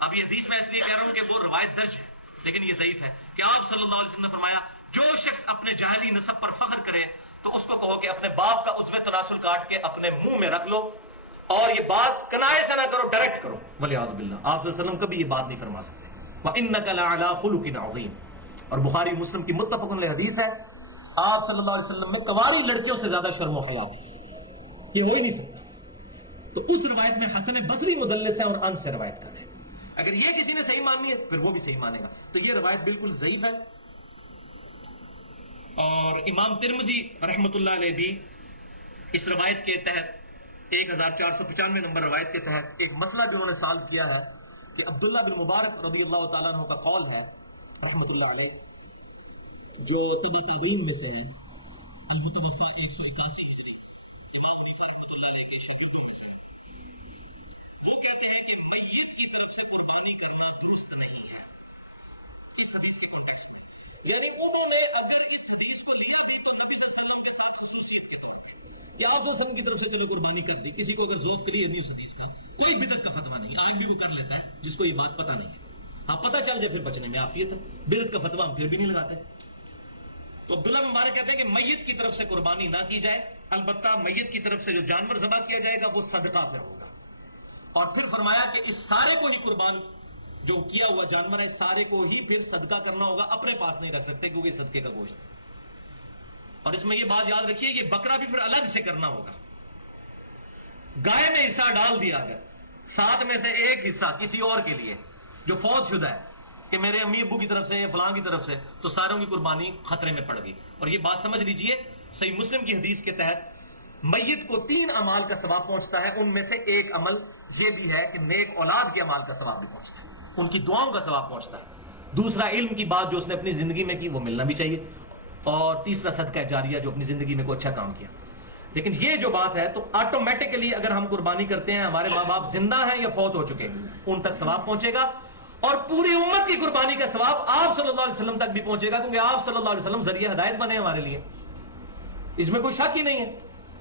اب یہ حدیث میں اس لیے کہہ رہا ہوں کہ وہ روایت درج ہے لیکن یہ ضعیف ہے, کہ آپ صلی اللہ علیہ وسلم نے فرمایا جو شخص اپنے جاہلی نسب پر فخر کرے تو اس کو کہو کہ اپنے باپ کا عضو تناسل کاٹ کے اپنے منہ میں رکھ لو, اور یہ بات کنائے سے نہ کرو, ڈائریکٹ کرو. ولیعوذ باللہ, آپ صلی اللہ علیہ وسلم کبھی یہ بات نہیں فرما سکتے. وَإِنَّكَ لَعَلَىٰ خُلُقٍ عَظِيمٍ, اور بخاری مسلم کی متفق علیہ حدیث ہے, آپ صلی اللہ علیہ وسلم میں کنواری لڑکیوں سے زیادہ شرم و حیا تھی, یہ ہو ہی نہیں سکتا. تو اس روایت میں حسن بصری مدلس ہے اور ان سے روایت کر رہے ہیں. اگر یہ کسی نے صحیح ماننی ہے پھر وہ بھی صحیح مانے گا. تو یہ روایت بالکل ضعیف ہے. اور امام ترمذی رحمۃ اللہ علیہ بھی اس روایت کے تحت 1495 نمبر روایت کے تحت ایک مسئلہ جو انہوں نے سالو کیا ہے کہ عبداللہ بن مبارک رضی اللہ تعالیٰ عنہ کا قول ہے رحمۃ اللہ علیہ, جو تبع تابعین میں سے ہیں, المتوفى 181 ہجری, امام حنیفہ رحمۃ اللہ علیہ کے شاگردوں میں سے ہیں. وہ کہتے ہیں کہ میت کی طرف سے قربانی کرنا درست نہیں ہے اس حدیث کے کانٹیکسٹ میں. یعنی انہوں نے اگر اس حدیث کو لیا بھی تو نبی صلی اللہ علیہ وسلم کے ساتھ خصوصیت کے طور پر, یا آپ وسلم کی طرف سے تو قربانی کر دی. کسی کو اگر ذوق کلیئر نہیں اس حدیث کا, کوئی بدعت کا فتویٰ نہیں, آج بھی وہ کر لیتا ہے جس کو یہ بات پتہ نہیں ہے. ہاں پتہ چل جائے پھر بچنے میں عافیت ہے, بدعت کا فتویٰ ہم پھر بھی نہیں لگاتے. تو عبداللہ بن مبارک کہتے ہیں کہ میت کی طرف سے قربانی نہ کی جائے, البتہ میت کی طرف سے جو جانور ذبح کیا جائے گا وہ صدقہ پہ ہوگا. اور پھر فرمایا کہ اس سارے کو ہی قربان جو کیا ہوا جانور ہے سارے کو ہی پھر صدقہ کرنا ہوگا, اپنے پاس نہیں رکھ سکتے کیونکہ صدقے کا گوشت ہے. اور اس میں یہ بات یاد رکھیے یہ بکرا بھی پھر الگ سے کرنا ہوگا. گائے میں حصہ ڈال دیا اگر 7 میں سے ایک حصہ کسی اور کے لیے جو فوت شدہ ہے کہ میرے امی ابو کی طرف سے یا فلاں کی طرف سے, تو ساروں کی قربانی خطرے میں پڑ گئی. اور یہ بات سمجھ لیجئے صحیح مسلم کی حدیث کے تحت میت کو 3 اعمال کا ثواب پہنچتا ہے, ان میں سے ایک عمل یہ بھی ہے کہ نیک اولاد کے اعمال کا ثواب بھی پہنچتا ہے, ان کی دعاؤں کا ثواب پہنچتا ہے. دوسرا علم کی بات جو اس نے اپنی زندگی میں کی وہ ملنا بھی چاہیے, اور تیسرا صدقہ جاریہ جو اپنی زندگی میں کوئی اچھا کام کیا. لیکن یہ جو بات ہے تو آٹومیٹکلی اگر ہم قربانی کرتے ہیں, ہمارے ماں باپ زندہ ہیں یا فوت ہو چکے ہیں, ان تک ثواب پہنچے گا, اور پوری امت کی قربانی کا ثواب آپ صلی اللہ علیہ وسلم تک بھی پہنچے گا, کیونکہ آپ صلی اللہ علیہ وسلم ذریعہ ہدایت بنے ہمارے لیے. اس میں کوئی شک ہی نہیں ہے.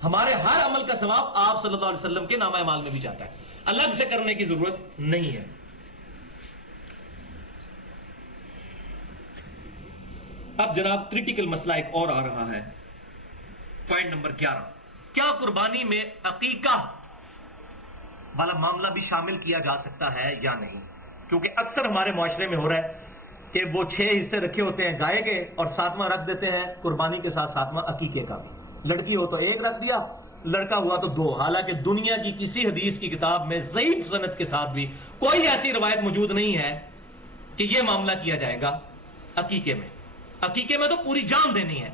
ہمارے ہر عمل کا ثواب آپ صلی اللہ علیہ وسلم کے نامہ اعمال میں بھی جاتا ہے, الگ سے کرنے کی ضرورت نہیں ہے. اب جناب کریٹیکل مسئلہ ایک اور آ رہا ہے, پوائنٹ نمبر 11, کیا قربانی میں عقیقہ والا معاملہ بھی شامل کیا جا سکتا ہے یا نہیں؟ کیونکہ اکثر ہمارے معاشرے میں ہو رہا ہے کہ وہ 6 حصے رکھے ہوتے ہیں گائے کے, اور 7واں رکھ دیتے ہیں قربانی کے ساتھ 7واں عقیقے کا بھی. لڑکی ہو تو 1 رکھ دیا, لڑکا ہوا تو 2. حالانکہ دنیا کی کسی حدیث کی کتاب میں ضعیف سند کے ساتھ بھی کوئی ایسی روایت موجود نہیں ہے کہ یہ معاملہ کیا جائے گا عقیقے میں. عقیقے میں تو پوری جان دینی ہے.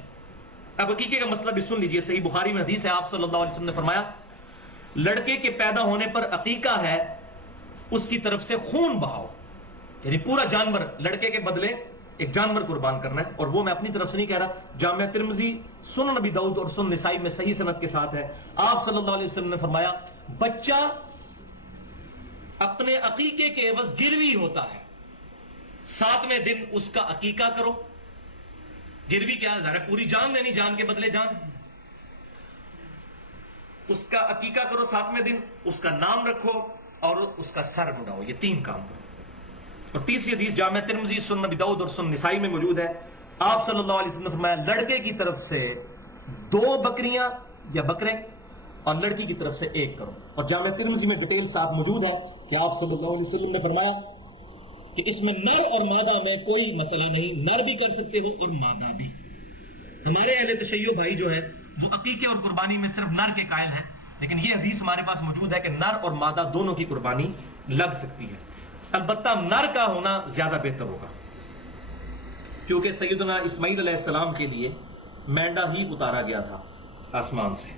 اب عقیقے کا مسئلہ بھی سن لیجئے. صحیح بخاری میں حدیث ہے, آپ صلی اللہ علیہ وسلم نے فرمایا لڑکے کے پیدا ہونے پر عقیقہ ہے, اس کی طرف سے خون بہاؤ, یعنی پورا جانور لڑکے کے بدلے ایک جانور قربان کرنا ہے. اور وہ میں اپنی طرف سے نہیں کہہ رہا, جامعہ ترمذی, سنن نبی داؤد اور سنن نسائی میں صحیح سند کے ساتھ ہے. آپ صلی اللہ علیہ وسلم نے فرمایا بچہ اپنے عقیقے کے عوض گروی ہوتا ہے, 7ویں دن اس کا عقیقہ کرو. گروی کیا ہے؟ پوری جان دینی, جان کے بدلے جان. اس کا عقیقہ کرو 7ویں دن, اس کا نام رکھو اور اس کا سر مڈاؤ. یہ 3 کام کرو. اور تیسری حدیث جامعہ ترمذی, سنن نبی داؤد اور سنن نسائی میں موجود ہے. آپ صلی اللہ علیہ وسلم نے فرمایا لڑکے کی طرف سے 2 بکریاں یا بکرے, اور لڑکی کی طرف سے 1 کرو. اور جامعہ ترمذی میں ڈیٹیل ساتھ موجود ہے کہ آپ صلی اللہ علیہ وسلم نے فرمایا کہ اس میں نر اور مادہ میں کوئی مسئلہ نہیں, نر بھی کر سکتے ہو اور مادہ بھی. ہمارے اہل تشیع بھائی جو ہے وہ عقیقے اور قربانی میں صرف نر کے قائل ہیں, لیکن یہ حدیث ہمارے پاس موجود ہے کہ نر اور مادہ دونوں کی قربانی لگ سکتی ہے. البتہ نر کا ہونا زیادہ بہتر ہوگا, کیونکہ سیدنا اسماعیل علیہ السلام کے لیے مینڈا ہی اتارا گیا تھا آسمان سے.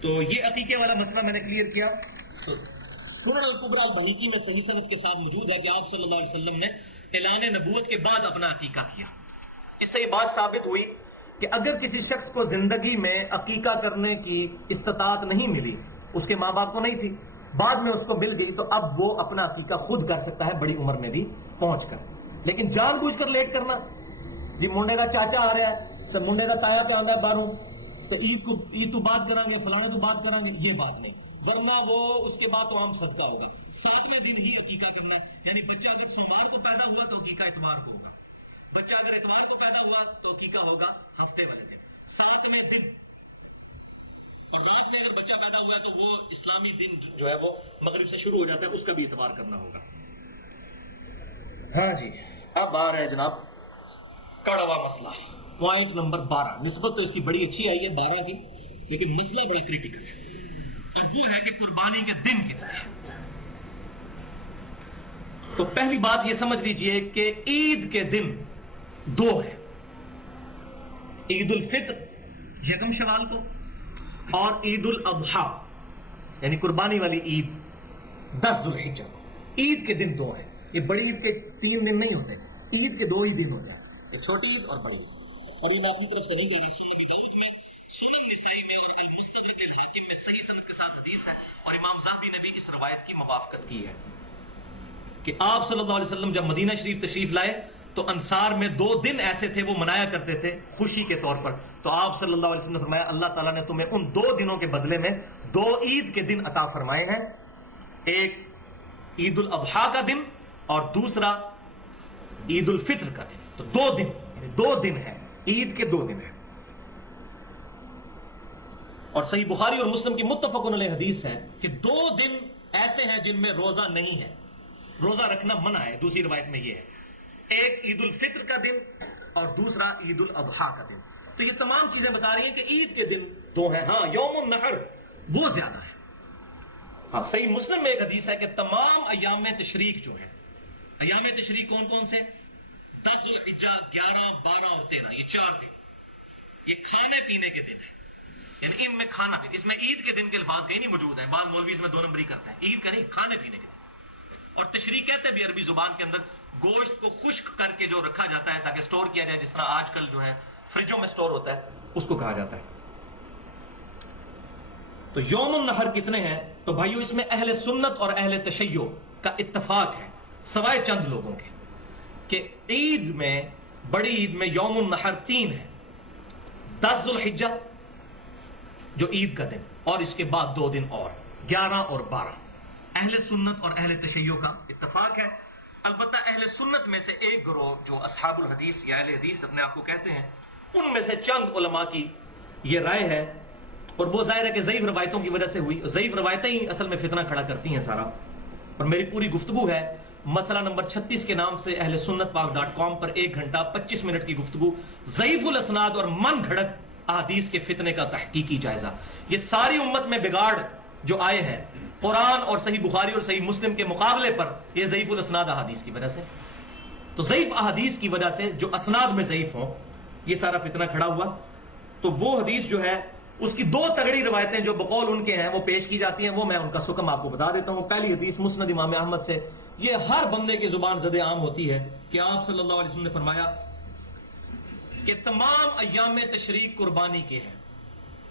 تو یہ عقیقے والا مسئلہ میں نے کلیئر کیا. تو سنن الکبریٰ البہیقی میں صحیح سند کے ساتھ موجود ہے کہ آپ صلی اللہ علیہ وسلم نے اعلان نبوت کے بعد اپنا عقیقہ کیا. اس سے یہ بات ثابت ہوئی کہ اگر کسی شخص کو زندگی میں عقیقہ کرنے کی استطاعت نہیں ملی، اس کے ماں باپ کو نہیں تھی، بعد میں اس کو مل گئی، تو اب وہ اپنا عقیقہ خود کر سکتا ہے بڑی عمر میں بھی پہنچ کر. لیکن جان بوجھ کر لیٹ کرنا، یہ منڈے کا چاچا آ رہا ہے تو منڈے کا تایا پہ آندا باہروں تو عید تو بات کریں گے، فلانے تو بات کریں گے، یہ بات نہیں. ورنہ وہ اس کے بعد تو عام صدقہ ہوگا. 7ویں دن ہی عقیقہ کرنا ہے. یعنی بچہ اگر سوموار کو پیدا ہوا تو عقیقہ اتوار کو ہوگا، بچہ اگر اتوار کو پیدا ہوا تو عقیقہ ہوگا ہفتے والے دن 7ویں دن. اور رات میں اگر بچہ پیدا ہوا ہے تو وہ اسلامی دن جو ہے وہ مغرب سے شروع ہو جاتا ہے، اس کا بھی اعتبار کرنا ہوگا. ہاں جی، اب آ رہا ہے جناب کڑوا مسئلہ، پوائنٹ نمبر 12. نسبت تو اس کی بڑی اچھی آئی ہے 12 کی، لیکن مسئلہ بڑا کریٹیکل ہے. وہ ہے کہ قربانی کے دن کتنے ہیں. تو پہلی بات یہ سمجھ لیجئے کہ عید کے دن 2 ہیں. عید الفطر 1 شوال کو اور عید الاضحیٰ یعنی قربانی والی عید 10 ذو الحجہ کو. عید کے دن 2 ہیں. یہ بڑی عید کے 3 دن نہیں ہوتے، عید کے 2 ہی دن ہوتے ہیں، ایک چھوٹی عید اور بڑی عید. اور یہ میں اپنی طرف سے نہیں کہہ رہا، سنن ابی داؤد میں، سنن نسائی میں اور المستدرک الحاکم میں صحیح سند کے ساتھ حدیث ہے. اور امام ذہبی نے بھی اس روایت کی موافقت کی ہے کہ آپ صلی اللہ علیہ وسلم جب مدینہ شریف تشریف لائے تو انصار میں 2 دن ایسے تھے وہ منایا کرتے تھے خوشی کے طور پر. تو آپ صلی اللہ علیہ وسلم نے فرمایا اللہ تعالیٰ نے تمہیں ان 2 دنوں کے بدلے میں 2 عید کے دن عطا فرمائے ہیں، ایک عید الاضحیٰ کا دن اور دوسرا عید الفطر کا دن. تو 2 دن، یعنی 2 دن ہے، عید کے 2 دن ہے. اور صحیح بخاری اور مسلم کی متفق علیہ حدیث ہے کہ 2 دن ایسے ہیں جن میں روزہ نہیں ہے، روزہ رکھنا منع ہے. دوسری روایت میں یہ ہے، ایک عید الفطر کا دن اور دوسرا عید الاضحیٰ کا دن. تو یہ تمام چیزیں بتا رہی ہیں کہ عید کے دن 2 ہیں. ہاں یوم النحر وہ زیادہ ہے. ہاں صحیح مسلم میں ایک حدیث ہے کہ تمام ایام تشریق جو ہے، ایام تشریق کون کون سے؟ 10 ذو الحجہ، 11، 12 اور 13، یہ 4 دن یہ کھانے پینے کے دن ہے. یعنی ان میں کھانا پینا، اس میں عید کے دن کے الفاظ کہیں نہیں موجود ہیں. بعض مولوی اس میں 2 نمبری کرتے ہیں. عید کا نہیں، کھانے پینے کے دن. اور تشریق کہتے بھی عربی زبان کے اندر گوشت کو خشک کر کے جو رکھا جاتا ہے تاکہ سٹور کیا جائے، جس طرح آج کل جو ہے فریجوں میں سٹور ہوتا ہے، اس کو کہا جاتا ہے. تو یوم النحر کتنے ہیں؟ تو بھائیو اس میں اہل سنت اور اہل تشیع کا اتفاق ہے سوائے چند لوگوں کے کہ عید میں، بڑی عید میں یوم النحر 3 ہے. 10 ذو الحجہ جو عید کا دن، اور اس کے بعد 2 دن اور 11 اور 12. اہل سنت اور اہل تشیع کا اتفاق ہے. البتہ اہل سنت میں سے ایک گروہ جو اصحاب الحدیث یا اہل حدیث اپنے آپ کو کہتے ہیں، ان میں سے چند علماء کی یہ رائے ہے، اور وہ ظاہر ہے کہ ضعیف روایتوں کی وجہ سے ہوئی. ضعیف روایتیں ہی اصل میں فتنہ کھڑا کرتی ہیں سارا. اور میری پوری گفتگو ہے مسئلہ نمبر 36 کے نام سے اہل سنت پاک.com پر 1 گھنٹہ 25 منٹ کی گفتگو، ضعیف الاسناد اور من گھڑت احادیث کے فتنے کا تحقیقی جائزہ. یہ ساری امت میں بگاڑ جو آئے ہیں قرآن اور صحیح بخاری اور صحیح مسلم کے مقابلے پر، یہ ضعیف الاسناد احادیث کی وجہ سے. تو ضعیف احادیث کی وجہ سے جو اسناد میں ضعیف ہوں، یہ سارا فتنہ کھڑا ہوا. تو وہ حدیث جو ہے اس کی 2 تگڑی روایتیں جو بقول ان کے ہیں وہ پیش کی جاتی ہیں. وہ میں ان کا سکم آپ کو بتا دیتا ہوں. پہلی حدیث مسند امام احمد سے، یہ ہر بندے کی زبان زد عام ہوتی ہے کہ آپ صلی اللہ علیہ وسلم نے فرمایا کہ تمام ایام تشریق قربانی کے ہیں.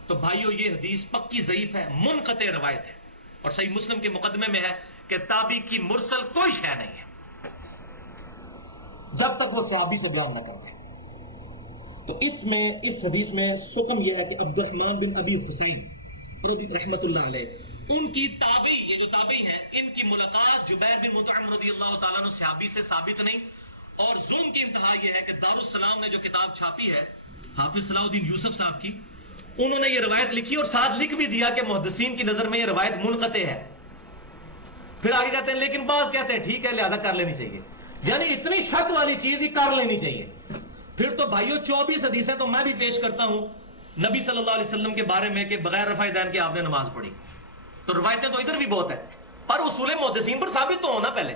تو بھائیو یہ حدیث پکی ضعیف ہے، منقطع روایت ہے. اور صحیح مسلم کے مقدمے میں ہے کہ تابعی کی مرسل کوئی شے نہیں ہے جب تک وہ صحابی سے بیان نہ کرتے. تو اس حدیث میں سکم یہ ہے کہ عبد الرحمن بن ابی حسین رحمت اللہ علیہ، ان کی تابعی، یہ جو تابعی ہیں، ان کی ملاقات جبیر بن مطعم رضی اللہ تعالیٰ عنہ صحابی سے ثابت نہیں. اور ظلم کی انتہا یہ ہے کہ دارالسلام نے جو کتاب چھاپی ہے حافظ صلاح الدین یوسف صاحب کی، انہوں نے یہ روایت لکھی اور ساتھ لکھ بھی دیا کہ محدثین کی نظر میں یہ روایت منقطع ہے. پھر آگے کہتے ہیں لیکن بعض کہتے ہیں ٹھیک ہے لہذا کر لینی چاہیے. یعنی اتنی شک والی چیز ہی کر لینی چاہیے. پھر تو بھائیو 24 حدیثیں تو میں بھی پیش کرتا ہوں نبی صلی اللہ علیہ وسلم کے بارے میں کہ بغیر رفع دین کے آپ نے نماز پڑھی. تو روایتیں تو ادھر بھی بہت ہیں، پر اصول محدثین پر ثابت تو ہونا پہلے.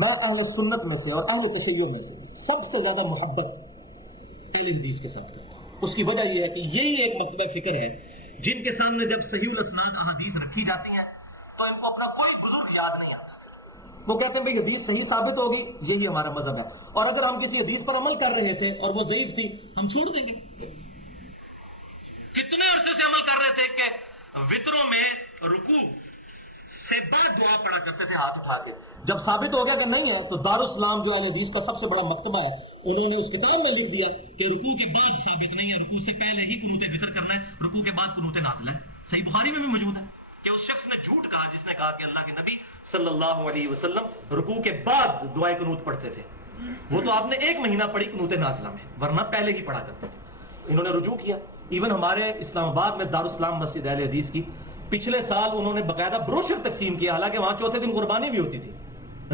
میں اہل سنت میں سے اور اہل تشیع میں سے سب سے زیادہ محبت اہل حدیث کے ساتھ کرتا ہوں. اس کی وجہ یہ ہے کہ یہی ایک مکتبہ فکر ہے جن کے سامنے جب صحیح الاسناد احادیث رکھی جاتی ہیں تو ان کو اپنا کوئی بزرگ یاد نہیں آتا. وہ کہتے ہیں بھئی حدیث صحیح ثابت ہوگی، یہی ہمارا مذہب ہے، اور اگر ہم کسی حدیث پر عمل کر رہے تھے اور وہ ضعیف تھی ہم چھوڑ دیں گے. کتنے عرصے سے عمل کر رہے تھے کہ وطروں میں رکوع سے بعد دعا پڑھا کرتے تھے ہاتھ اٹھا کے. جب ثابت ہو گیا کہ نہیں ہے تو دارالاسلام جو اہل حدیث کا سب سے بڑا مکتبہ ہے انہوں نے اس کتاب میں لکھ دیا کہ رکوع کے بعد ثابت نہیں ہے، رکوع سے پہلے ہی قنوت وتر کرنا ہے، رکوع کے بعد قنوت نازلہ ہے. صحیح بخاری میں بھی موجود ہے کہ اس شخص نے جھوٹ کہا جس نے کہا کہ اللہ کے نبی صلی اللہ علیہ وسلم رکوع کے بعد دعائے قنوت پڑھتے تھے. وہ تو آپ نے 1 مہینہ پڑھی قنوت نازلہ میں، ورنہ پہلے ہی پڑھا کرتے تھے. انہوں نے رجوع کیا. ایون ہمارے اسلام آباد میں دارالاسلام مسجد اہل حدیث کی پچھلے سال انہوں نے باقاعدہ بروشر تقسیم کیا، حالانکہ وہاں چوتھے دن قربانی بھی ہوتی تھی.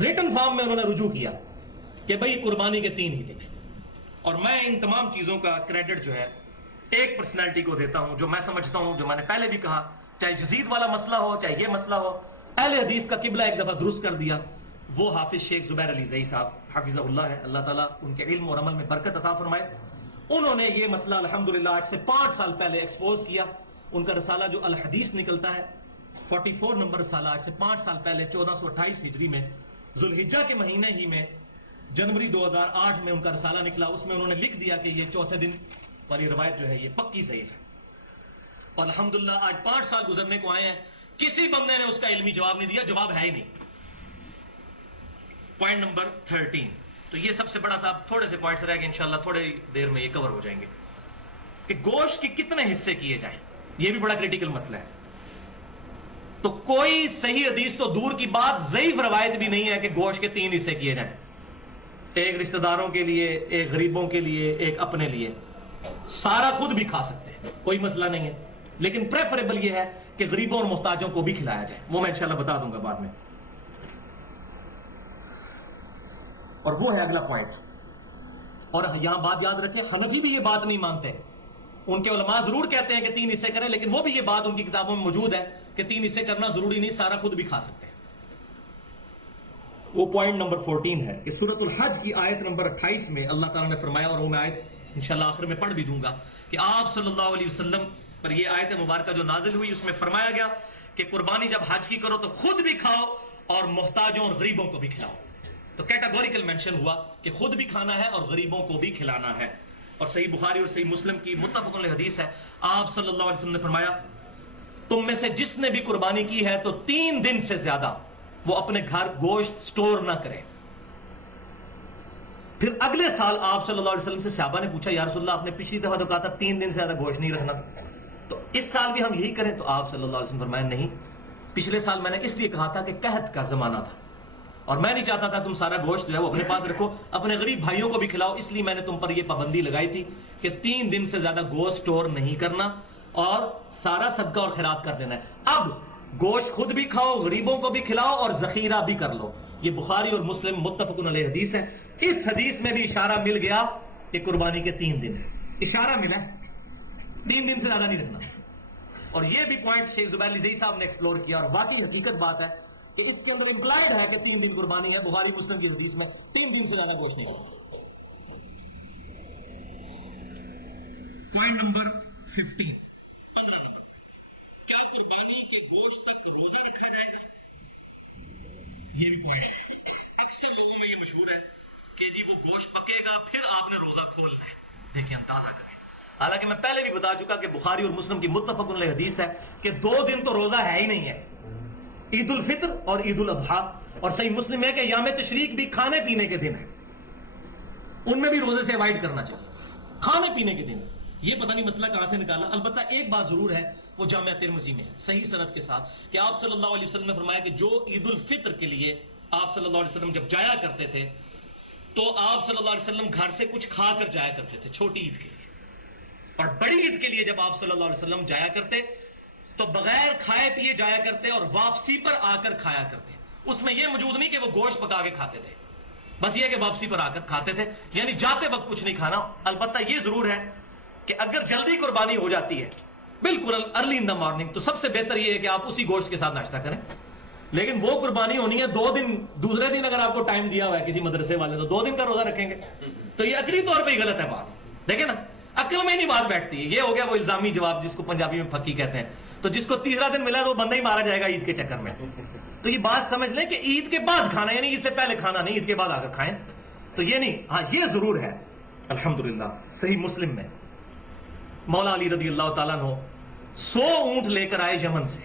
ریٹن فارم میں انہوں نے رجوع کیا کہ بھئی قربانی کے 3 ہی دن ہیں. اور میں ان تمام چیزوں کا کریڈٹ جو ہے ایک پرسنالٹی کو دیتا ہوں جو میں سمجھتا ہوں، جو میں نے پہلے بھی کہا، چاہے یزید والا مسئلہ ہو چاہے یہ مسئلہ ہو، اہل حدیث کا قبلہ ایک دفعہ درست کر دیا وہ حافظ شیخ زبیر علی زئی صاحب حفظہ اللہ ہے. اللہ تعالیٰ ان کے علم اور عمل میں برکت عطا فرمائے. انہوں نے یہ مسئلہ الحمدللہ آج سے 5 سال پہلے ایکسپوز کیا. ان کا رسالہ جو الحدیث نکلتا ہے 44 نمبر رسالہ، آج سے 5 سال پہلے 1428 ہجری میں ذوالحجہ کے مہینے ہی میں جنوری 2008 میں ان کا رسالہ نکلا. اس میں انہوں نے لکھ دیا کہ یہ چوتھے دن والی روایت جو ہے یہ پکی ضعیف ہے. اور الحمدللہ آج 5 سال گزرنے کو آئے ہیں، کسی بندے نے اس کا علمی جواب نہیں دیا، جواب ہے ہی نہیں. Point number 13. تو یہ سب سے بڑا تھا. اب تھوڑے سے پوائنٹس رہ گئے، انشاءاللہ تھوڑے دیر میں یہ کور ہو جائیں گے کہ گوشت کے کتنے حصے کیے جائیں. یہ بھی بڑا کریٹیکل مسئلہ ہے. تو کوئی صحیح حدیث تو دور کی بات، ضعیف روایت بھی نہیں ہے کہ گوشت کے 3 حصے کیے جائیں. ایک رشتہ داروں کے لیے، ایک غریبوں کے لیے، ایک اپنے لیے. سارا خود بھی کھا سکتے ہیں، کوئی مسئلہ نہیں ہے، لیکن پریفریبل یہ ہے کہ غریبوں اور محتاجوں کو بھی کھلایا جائے. وہ میں انشاءاللہ بتا دوں گا بعد میں. اور وہ ہے اگلا پوائنٹ. اور یہاں بات یاد رکھیں، حنفی بھی یہ بات نہیں مانتے. ان کے علماء ضرور کہتے ہیں کہ 3 حصے کریں، لیکن وہ بھی یہ بات ان کی کتابوں میں موجود ہے کہ 3 حصے کرنا ضروری نہیں، سارا خود بھی کھا سکتے ہیں. وہ پوائنٹ نمبر 14 ہے کہ سورۃ الحج کی آیت نمبر 28 میں اللہ تعالیٰ نے فرمایا، اور وہ میں آیت انشاءاللہ آخر میں پڑھ بھی دوں گا، کہ آپ صلی اللہ علیہ وسلم پر یہ آیت مبارکہ جو نازل ہوئی اس میں فرمایا گیا کہ قربانی جب حج کی کرو تو خود بھی کھاؤ اور محتاجوں اور غریبوں کو بھی کھلاؤ. تو کیٹاگوریکل مینشن ہوا کہ خود بھی کھانا ہے اور غریبوں کو بھی کھلانا ہے. اور صحیح بخاری اور صحیح مسلم کی متفق علیہ حدیث ہے، آپ صلی اللہ علیہ وسلم نے فرمایا تم میں سے جس نے بھی قربانی کی ہے تو 3 دن سے زیادہ وہ اپنے گھر گوشت سٹور نہ کرے. پھر اگلے سال آپ صلی اللہ علیہ وسلم سے صحابہ نے پوچھا یا رسول اللہ آپ نے پچھلی دفعہ تو کہا تھا 3 دن سے زیادہ گوشت نہیں رکھنا، تو اس سال بھی ہم یہی کریں؟ تو آپ صلی اللہ علیہ وسلم فرمایا نہیں، پچھلے سال میں نے اس لیے کہا تھا کہ قحط کا زمانہ تھا اور میں نہیں چاہتا تھا تم سارا گوشت جو ہے وہ اپنے پاس رکھو، اپنے غریب بھائیوں کو بھی کھلاؤ، اس لیے میں نے تم پر یہ پابندی لگائی تھی کہ 3 دن سے زیادہ گوشت سٹور نہیں کرنا اور سارا صدقہ اور خیرات کر دینا ہے. اب گوشت خود بھی کھاؤ، غریبوں کو بھی کھلاؤ اور ذخیرہ بھی کر لو. یہ بخاری اور مسلم متفق علیہ حدیث ہے. اس حدیث میں بھی اشارہ مل گیا کہ قربانی کے 3 دن ہے، اشارہ ملا 3 دن سے زیادہ نہیں رکھنا. اور یہ بھی پوائنٹ شیخ زبیر علی زئی صاحب نے ایکسپلور کیا، اور واقعی حقیقت بات ہے کہ اس کے اندر امپلائڈ ہے کہ 3 دن قربانی ہے. بخاری مسلم کی حدیث میں 3 دن سے زیادہ گوشت نہیں ہے. پوائنٹ نمبر 15 کیا قربانی کے گوشت تک روزہ رکھا جائے گا؟ یہ بھی پوائنٹ اکثر لوگوں میں یہ مشہور ہے کہ جی وہ گوشت پکے گا پھر آپ نے روزہ کھولنا ہے. دیکھیں اندازہ کریں، حالانکہ میں پہلے بھی بتا چکا کہ بخاری اور مسلم کی متفق علیہ حدیث ہے کہ 2 دن تو روزہ ہے ہی نہیں ہے، عید الفطر اور عید الاضحیٰ. اور صحیح مسلم ہے کہ یوم تشریق بھی کھانے پینے کے دن ہے، ان میں بھی روزے سے اوائڈ کرنا چاہیے، کھانے پینے کے دن. یہ پتہ نہیں مسئلہ کہاں سے نکالا. البتہ ایک بات ضرور ہے، وہ جامعہ ترمذی میں ہے صحیح سند کے ساتھ کہ آپ صلی اللہ علیہ وسلم نے فرمایا کہ جو عید الفطر کے لیے آپ صلی اللہ علیہ وسلم جب جایا کرتے تھے تو آپ صلی اللہ علیہ وسلم گھر سے کچھ کھا کر جایا کرتے تھے چھوٹی عید کے لیے، اور بڑی عید کے لیے جب آپ صلی اللہ علیہ وسلم جایا کرتے تو بغیر کھائے پیے جایا کرتے اور واپسی پر آ کر کھایا کرتے. اس میں یہ موجود نہیں کہ وہ گوشت پکا کے کھاتے تھے، بس یہ کہ واپسی پر آ کر کھاتے تھے، یعنی جاتے وقت کچھ نہیں کھانا. البتہ یہ ضرور ہے کہ اگر جلدی قربانی ہو جاتی ہے بالکل ارلی ان دا مارننگ تو سب سے بہتر یہ ہے کہ آپ اسی گوشت کے ساتھ ناشتہ کریں. لیکن وہ قربانی ہونی ہے 2 دن، دوسرے دن اگر آپ کو ٹائم دیا ہوا ہے کسی مدرسے والے تو 2 دن کا روزہ رکھیں گے، تو یہ عقلی طور پہ ہی غلط ہے بات. دیکھیں نا عقل میں نہیں بات بیٹھتی ہے. یہ ہو گیا وہ الزامی جواب جس کو پنجابی میں پھکی کہتے ہیں. تو جس کو تیسرا دن ملا تو بندہ ہی مارا جائے گا عید کے چکر میں. تو یہ بات سمجھ لیں کہ عید کے بعد کھانا، یعنی عید سے پہلے کھانا نہیں، عید کے بعد آ کر کھائیں. تو یہ نہیں. ہاں یہ ضرور ہے الحمدللہ صحیح مسلم میں مولا علی رضی اللہ تعالیٰ عنہ 100 اونٹ لے کر آئے یمن سے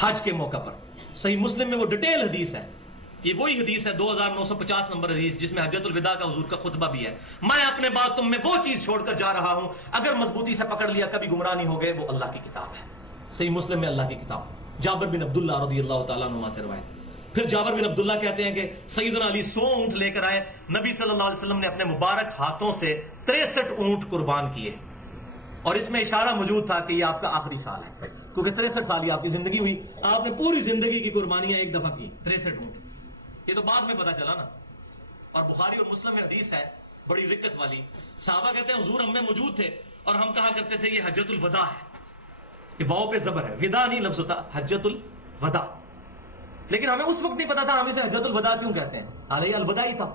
حج کے موقع پر. صحیح مسلم میں وہ ڈیٹیل حدیث ہے. یہ وہی حدیث ہے 2950 نمبر حدیث جس میں حجۃ الوداع کا حضور کا خطبہ بھی ہے. میں اپنے بعد تم میں وہ چیز چھوڑ کر جا رہا ہوں، اگر مضبوطی سے پکڑ لیا کبھی گمراہ نہیں ہو گئے، وہ اللہ کی کتاب ہے. صحیح مسلم میں اللہ کی کتاب. جابر بن عبداللہ رضی اللہ تعالیٰ عنہ سے روایت. پھر جابر بن عبداللہ کہتے ہیں کہ سیدنا علی 100 اونٹ لے کر آئے. نبی صلی اللہ علیہ وسلم نے اپنے مبارک ہاتھوں سے 63 اونٹ قربان کیے، اور اس میں اشارہ موجود تھا کہ یہ آپ کا آخری سال ہے، کیونکہ 63 سال ہی آپ کی زندگی ہوئی. آپ نے پوری زندگی کی قربانیاں ایک دفعہ کی 63 اونٹ. یہ تو بعد میں پتا چلا نا. اور بخاری اور مسلم میں حدیث ہے بڑی رکت والی. صحابہ کہتے ہیں حضور ہم میں موجود تھے اور ہم کہا کرتے تھے یہ حجۃ الوداع ہے. یہ واو پہ زبر ہے، ودا نہیں لفظ ہوتا، حجۃ الوداع. لیکن ہمیں اس وقت نہیں پتا تھا ہم اسے حجۃ الوداع کیوں کہتے ہیں، حالانکہ الوداع ہی تھا.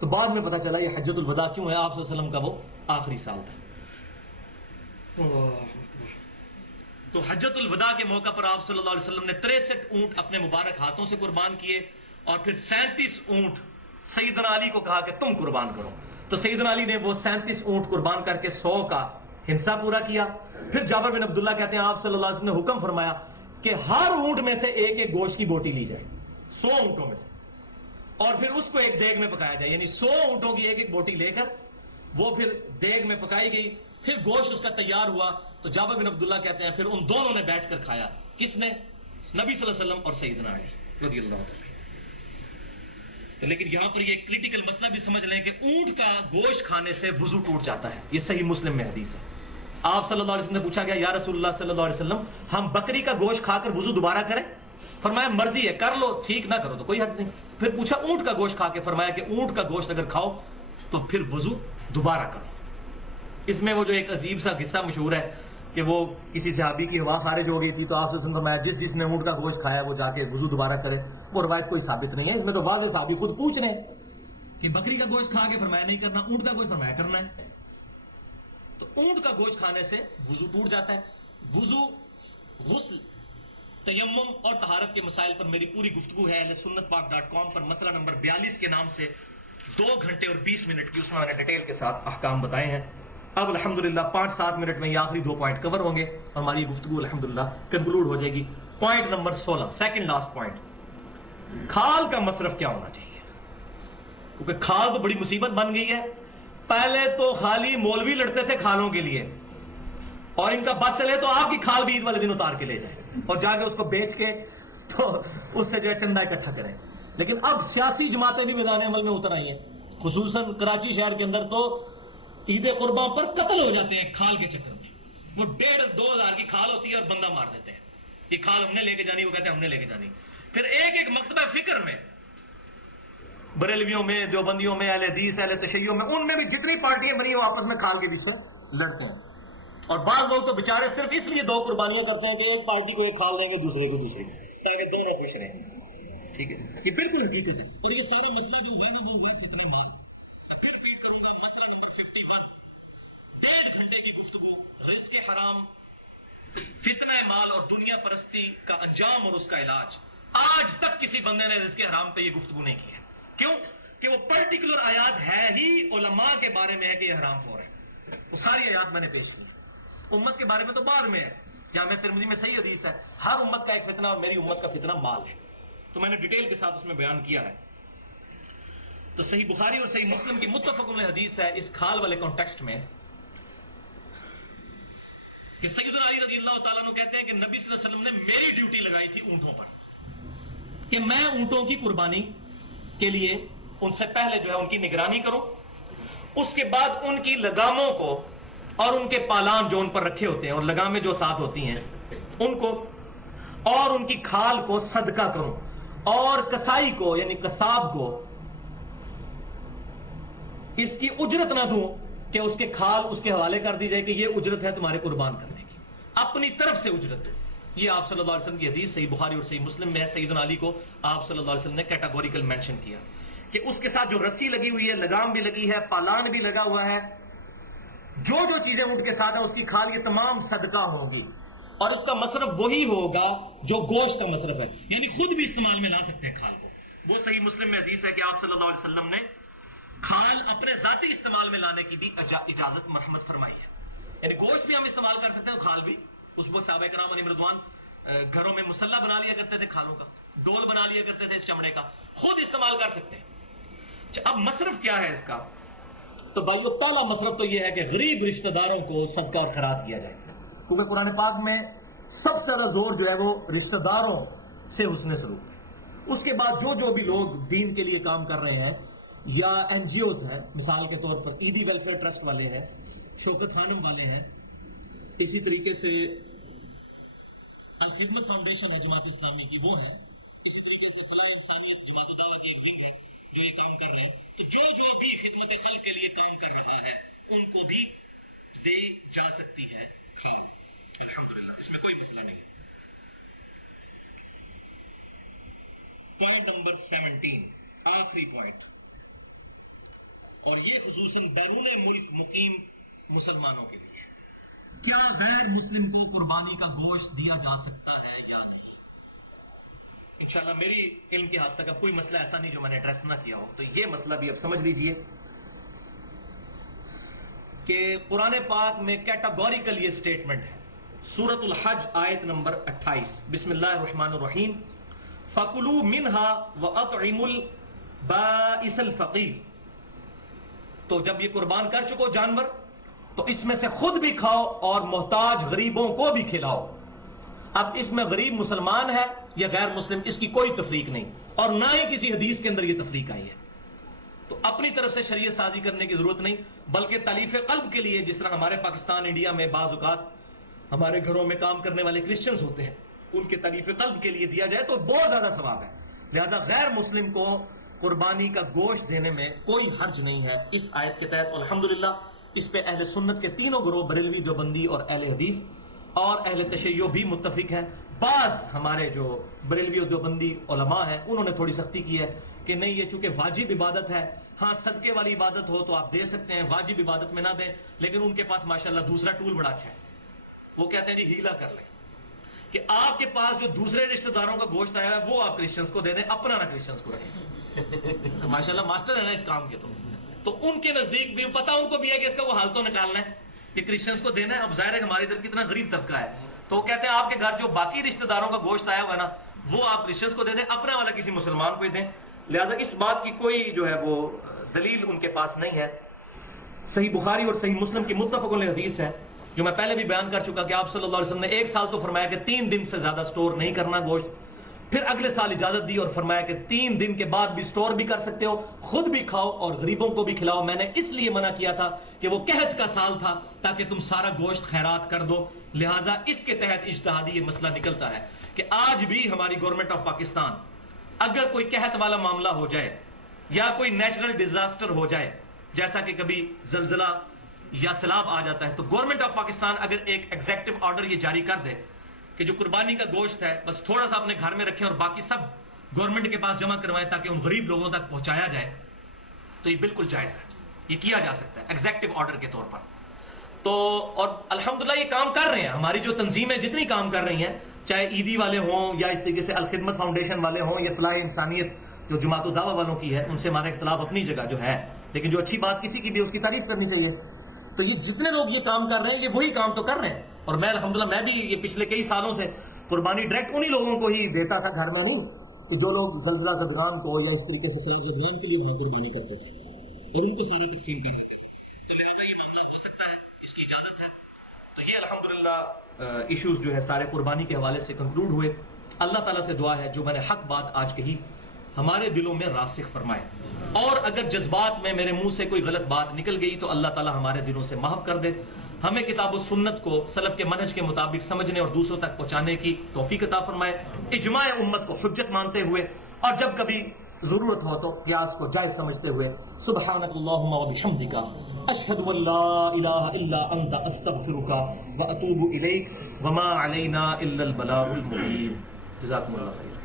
تو بعد میں پتا چلا یہ حجۃ الوداع کیوں ہے، آپ صلی اللہ علیہ وسلم کا وہ آخری سال تھا. تو حجۃ الوداع کے موقع پر آپ صلی اللہ علیہ وسلم نے 63 اونٹ اپنے مبارک ہاتھوں سے قربان کیے، اور پھر 37 اونٹ سیدنا علی کو کہا کہ تم قربان کرو. تو سیدنا علی نے وہ 37 اونٹ قربان کر کے 100 کا ہنسا پورا کیا. پھر جابر بن عبداللہ کہتے ہیں آپ صلی اللہ علیہ وسلم نے حکم فرمایا کہ ہر اونٹ میں سے ایک ایک گوشت کی بوٹی لی جائے 100 اونٹوں میں سے، اور پھر اس کو ایک دیگ میں پکایا جائے. یعنی 100 اونٹوں کی ایک ایک بوٹی لے کر وہ پھر دیگ میں پکائی گئی. پھر گوشت اس کا تیار ہوا تو جابر بن عبداللہ کہتے ہیں پھر ان دونوں نے بیٹھ کر کھایا. کس نے؟ نبی صلی اللہ علیہ وسلم اور سیدنا علی رضی اللہ تعالی. تو لیکن یہاں پر یہ کریٹیکل مسئلہ بھی سمجھ لیں کہ اونٹ کا گوشت کھانے سے وضو ٹوٹ جاتا ہے. یہ صحیح مسلم میں حدیث ہے. آپ صلی اللہ علیہ وسلم نے پوچھا گیا یا رسول اللہ صلی اللہ علیہ وسلم ہم بکری کا گوشت کھا کر وضو دوبارہ کریں؟ فرمایا مرضی ہے، کر لو، ٹھیک، نہ کرو تو کوئی حرج نہیں. پھر پوچھا اونٹ کا گوشت کھا کے، فرمایا کہ اونٹ کا گوشت اگر کھاؤ تو پھر وضو دوبارہ کرو. اس میں وہ جو ایک عجیب سا قصہ مشہور ہے کہ وہ کسی صحابی کی ہوا خارج ہو گئی تھی تو آپ سے فرمایا جس نے اونٹ کا گوشت کھایا وہ جا کے وضو دوبارہ کرے. وہ روایت کوئی ثابت نہیں ہے. اس میں تو واضح صحابی خود پوچھ رہے ہیں کہ بکری کا گوشت کھا کے، فرمایا نہیں کرنا، اونٹ کا گوشت فرمایا کرنا ہے. تو اونٹ کا گوشت کھانے سے وضو ٹوٹ جاتا ہے. وضو، غسل، تیمم اور طہارت کے مسائل پر میری پوری گفتگو ہے اہلسنتپاک.com پر، مسئلہ نمبر 42 کے نام سے 2 گھنٹے اور 20 منٹ کی اس میں نے ڈیٹیل کے ساتھ احکام بتائے ہیں. اب الحمدللہ 5-7 منٹ میں یہ آخری 2 پوائنٹ کور ہوں گے اور ہماری گفتگو الحمدللہ کنکلوڈ ہو جائے گی. Point number 16، second last point, کھال کا مصرف کیا ہونا چاہیے؟ کیونکہ کھال تو بڑی مصیبت بن گئی ہے. پہلے تو خالی مولوی لڑتے تھے کھالوں کے لیے، اور ان کا بس چلے تو آپ کی کھال بھی عید والے دن اتار کے لے جائیں اور جا کے اس کو بیچ کے تو اس سے جو ہے چندہ اکٹھا کریں. لیکن اب سیاسی جماعتیں بھی میدان عمل میں اتر آئی ہیں، خصوصاً کراچی شہر کے اندر تو عید قرباں پر قتل ہو جاتے ہیں کھال کے چکر میں. وہ 1.5-2 ہزار کی کھال ہوتی ہے اور بندہ مار دیتے ہیں. یہ کھال ہم نے لے کے جانی، وہ کہتے ہیں ہم نے لے کے جانی. پھر ایک ایک مکتبہ فکر میں، بریلویوں میں، دیوبندیوں میں، اہل حدیث، اہل تشیع میں، ان میں بھی جتنی پارٹیاں بنی ہیں وہ آپس میں کھال کے پیچھے لڑتے ہیں. اور بعض لوگ تو بیچارے صرف اس لیے 2 قربانیاں کرتے ہیں کہ ایک پارٹی کو ایک کھال دیں گے، دوسرے کو دوسرے کو، تاکہ دونوں خوش رہیں. ٹھیک ہے، یہ بالکل حقیقت ہے. اور یہ سارا مسئلہ بھی بین الملک فتنہ مال. پھر ریپیٹ کروں گا مسئلہ نمبر 51، 1.5 گھنٹے کی گفتگو، رزق حرام، فتنہ مال اور دنیا پرستی کا انجام اور اس کا علاج. آج تک کسی بندے نے رزق حرام پہ یہ گفتگو نہیں کی ہے. کیوں؟ کہ وہ پرٹیکولر آیات ہے ہی علماء کے بارے میں ہے کہ یہ حرام خور ہے. وہ ساری آیات میں نے پیش کی. امت کے بارے میں تو بعد میں ہے. جامع ترمذی میں صحیح حدیث ہے، ہر امت کا ایک فتنہ اور میری امت کا فتنہ مال ہے. تو میں نے ڈیٹیل کے ساتھ اس میں بیان کیا ہے. تو صحیح بخاری اور صحیح مسلم کی متفق علیہ حدیث ہے اس کھال والے کانٹیکسٹ میں کہ سیدنا علی رضی اللہ تعالیٰ عنہ کہتے ہیں کہ نبی صلی اللہ علیہ وسلم نے میری ڈیوٹی لگائی تھی اونٹوں پر کہ میں اونٹوں کی قربانی کے لیے ان سے پہلے جو ہے ان کی نگرانی کروں، اس کے بعد ان کی لگاموں کو اور ان کے پالان جو ان پر رکھے ہوتے ہیں اور لگامیں جو ساتھ ہوتی ہیں ان کو اور ان کی کھال کو صدقہ کروں، اور کسائی کو یعنی قصاب کو اس کی اجرت نہ دوں کہ اس کے کھال اس کے حوالے کر دی جائے کہ یہ اجرت ہے تمہارے قربان کرنے کی، اپنی طرف سے اجرت دو. یہ آپ صلی اللہ علیہ وسلم کی حدیث صحیح بخاری اور صحیح مسلم میں ہے. سیدنا علی کو آپ صلی اللہ علیہ وسلم نے کیٹاگوریکل مینشن کیا کہ اس کے ساتھ جو رسی لگی ہوئی ہے، لگام بھی لگی ہے، پالان بھی لگا ہوا ہے، جو جو چیزیں اونٹ کے ساتھ ہیں اس کی کھال یہ تمام صدقہ ہوگی، اور اس کا مصرف وہی ہوگا جو گوشت کا مصرف ہے، یعنی خود بھی استعمال میں لا سکتے ہیں کھال کو. وہ صحیح مسلم میں حدیث ہے کہ آپ صلی اللہ علیہ وسلم نے کھال اپنے ذاتی استعمال میں لانے کی بھی اجازت مرحمت فرمائی ہے. یعنی گوشت بھی ہم استعمال کر سکتے ہیں، کھال بھی. اس وقت صحابہ کرام علیہ رضوان گھروں میں مسلح بنا لیا کرتے تھے کھالوں کا، ڈول بنا لیا کرتے تھے اس چمڑے کا، خود استعمال کر سکتے ہیں. اب مصرف کیا ہے اس کا؟ تو بھائیو پہلا مصرف تو یہ ہے کہ غریب رشتہ داروں کو صدقہ اور خیرات کیا جائے، کیونکہ قرآن پاک میں سب سے زیادہ زور جو ہے وہ رشتہ داروں سے حسن سلوک. اس کے بعد جو بھی لوگ دین کے لیے کام کر رہے ہیں یا این جی اوز ہیں، مثال کے طور پر عیدی ویلفیئر ٹرسٹ والے ہیں، شوکت خانم والے ہیں، اسی طریقے سے الخدمت فاؤنڈیشن ہے جماعت اسلامی کی، وہ ہے، اسی طریقے سے فلاح انسانیت جماعت دعوت کی ایک ہے جو یہ کام کر رہے ہیں. تو جو بھی خدمت خلق کے لیے کام کر رہا ہے ان کو بھی دی جا سکتی ہے کھال. الحمدللہ اس میں کوئی مسئلہ نہیں. پوائنٹ نمبر 17، آخری پوائنٹ، اور یہ خصوصاً بیرون ملک مقیم مسلمانوں کے لیے، کیا غیر مسلم کو قربانی کا گوشت دیا جا سکتا ہے یا نہیں؟ انشاءاللہ میری علم کے حد تک اب کوئی مسئلہ ایسا نہیں جو میں نے ایڈریس نہ کیا ہو. تو یہ مسئلہ بھی اب سمجھ لیجئے کہ قرآن پاک میں کیٹاگوریکل یہ سٹیٹمنٹ ہے. سورۃ الحج آیت نمبر 28، بسم اللہ الرحمن الرحیم، فَكُلُوا مِنْهَا وَأَطْعِمُوا الْبَائِسَ الْفَقِيرَ. تو جب یہ قربان کر چکو جانور تو اس میں سے خود بھی کھاؤ اور محتاج غریبوں کو بھی کھلاؤ. اب اس میں غریب مسلمان ہے یا غیر مسلم اس کی کوئی تفریق نہیں، اور نہ ہی کسی حدیث کے اندر یہ تفریق آئی ہے. تو اپنی طرف سے شریعت سازی کرنے کی ضرورت نہیں، بلکہ تالیف قلب کے لیے، جس طرح ہمارے پاکستان انڈیا میں بعض اوقات ہمارے گھروں میں کام کرنے والے کرسچنز ہوتے ہیں، ان کے تالیف قلب کے لیے دیا جائے تو بہت زیادہ ثواب ہے. لہذا غیر مسلم کو قربانی کا گوشت دینے میں کوئی حرج نہیں ہے اس آیت کے تحت. الحمدللہ اس پہ اہل سنت کے تینوں گروہ، بریلوی، دیوبندی اور اہل حدیث اور اہل تشیع بھی متفق ہیں. بعض ہمارے جو بریلوی اور دیوبندی علماء ہیں انہوں نے تھوڑی سختی کی ہے کہ نہیں، یہ چونکہ واجب عبادت ہے، ہاں صدقے والی عبادت ہو تو آپ دے سکتے ہیں، واجب عبادت میں نہ دیں. لیکن ان کے پاس ماشاءاللہ دوسرا ٹول بڑا اچھا ہے، وہ کہتے ہیں جی ہیلا کر لیں کہ آپ کے پاس جو دوسرے رشتہ داروں کا گوشت آیا ہے وہ آپ کرسچنز کو دے دیں، اپنا نہ کرسچنز کو دیں. ماشاءاللہ ماسٹر ہے نا اس کام کے. تو ان کے نزدیک بھی پتا ان کو بھی ہے کہ اس کا وہ حال تو نکالنا ہے کہ کرسچنز کو دینا ہے. اب ظاہر ہے کہ ہماری ادھر کتنا غریب طبقہ ہے، تو وہ کہتے ہیں آپ کے گھر جو باقی رشتہ داروں کا گوشت آیا ہوا ہے نا وہ آپ کرسچنز کو دے دیں، اپنا والا کسی مسلمان کو ہی دیں. لہٰذا اس بات کی کوئی جو ہے وہ دلیل ان کے پاس نہیں ہے. صحیح بخاری اور صحیح مسلم کی متفق علیہ حدیث ہے جو میں پہلے بھی بیان کر چکا کہ آپ صلی اللہ علیہ وسلم نے ایک سال تو فرمایا کہ 3 دن سے زیادہ سٹور نہیں کرنا گوشت، پھر اگلے سال اجازت دی اور فرمایا کہ 3 دن کے بعد بھی سٹور بھی کر سکتے ہو، خود بھی کھاؤ اور غریبوں کو بھی کھلاؤ. میں نے اس لیے منع کیا تھا کہ وہ قحط کا سال تھا تاکہ تم سارا گوشت خیرات کر دو. لہٰذا اس کے تحت اجتہادی یہ مسئلہ نکلتا ہے کہ آج بھی ہماری گورنمنٹ آف پاکستان اگر کوئی قحط والا معاملہ ہو جائے یا کوئی نیچرل ڈیزاسٹر ہو جائے، جیسا کہ کبھی زلزلہ یا سیلاب آ جاتا ہے، تو گورنمنٹ آف پاکستان اگر ایک ایگزیکٹو آرڈر یہ جاری کر دے کہ جو قربانی کا گوشت ہے بس تھوڑا سا اپنے گھر میں رکھیں اور باقی سب گورنمنٹ کے پاس جمع کروائیں تاکہ ان غریب لوگوں تک پہنچایا جائے، تو یہ بالکل جائز ہے، یہ کیا جا سکتا ہے ایگزیکٹو آرڈر کے طور پر. تو اور الحمدللہ یہ کام کر رہے ہیں، ہماری جو تنظیمیں جتنی کام کر رہی ہیں، چاہے عیدی والے ہوں یا اس طریقے سے الخدمت فاؤنڈیشن والے ہوں یا فلاح انسانیت جو جماعت الدعوہ والوں کی ہے، ان سے ہمارا اختلاف اپنی جگہ جو ہے، لیکن جو اچھی بات کسی کی بھی اس کی تعریف کرنی چاہیے. تو یہ جتنے لوگ یہ کام کر رہے ہیں یہ وہی کام تو کر رہے ہیں. اور میں الحمدللہ میں بھی یہ پچھلے کئی سالوں سے قربانی ڈائریکٹ انہی لوگوں کو ہی دیتا تھا گھر میں، نہیں تو جو لوگ زلزلہ زدگان کو یا اس طریقے سے سیلاب زدگان کے لیے وہاں قربانی کرتے تھے اور ان کو سارے تقسیم کر دیتے تھے. تو لہٰذا یہ معاملہ ہو سکتا ہے، اس کی اجازت ہے. تو یہ الحمدللہ ایشوز جو ہے سارے قربانی کے حوالے سے کنکلوڈ ہوئے. اللہ تعالیٰ سے دعا ہے جو میں نے حق بات آج کہی ہمارے دلوں میں راسخ فرمائے، اور اگر جذبات میں میرے منہ سے کوئی غلط بات نکل گئی تو اللہ تعالیٰ ہمارے دلوں سے معاف کر دے. ہمیں کتاب و سنت کو سلف کے منہج کے مطابق سمجھنے اور دوسروں تک پہنچانے کی توفیق عطا فرمائے، اجماع امت کو حجت مانتے ہوئے. اور جب کبھی ضرورت ہو تو قیاس کو جائز سمجھتے ہوئے سبحانک اللہم و بحمدک اشہد ان لا الہ الا انت استغفرک و اتوب الیک وما علینا الا البلاغ المبین. جزاکم اللہ خیر.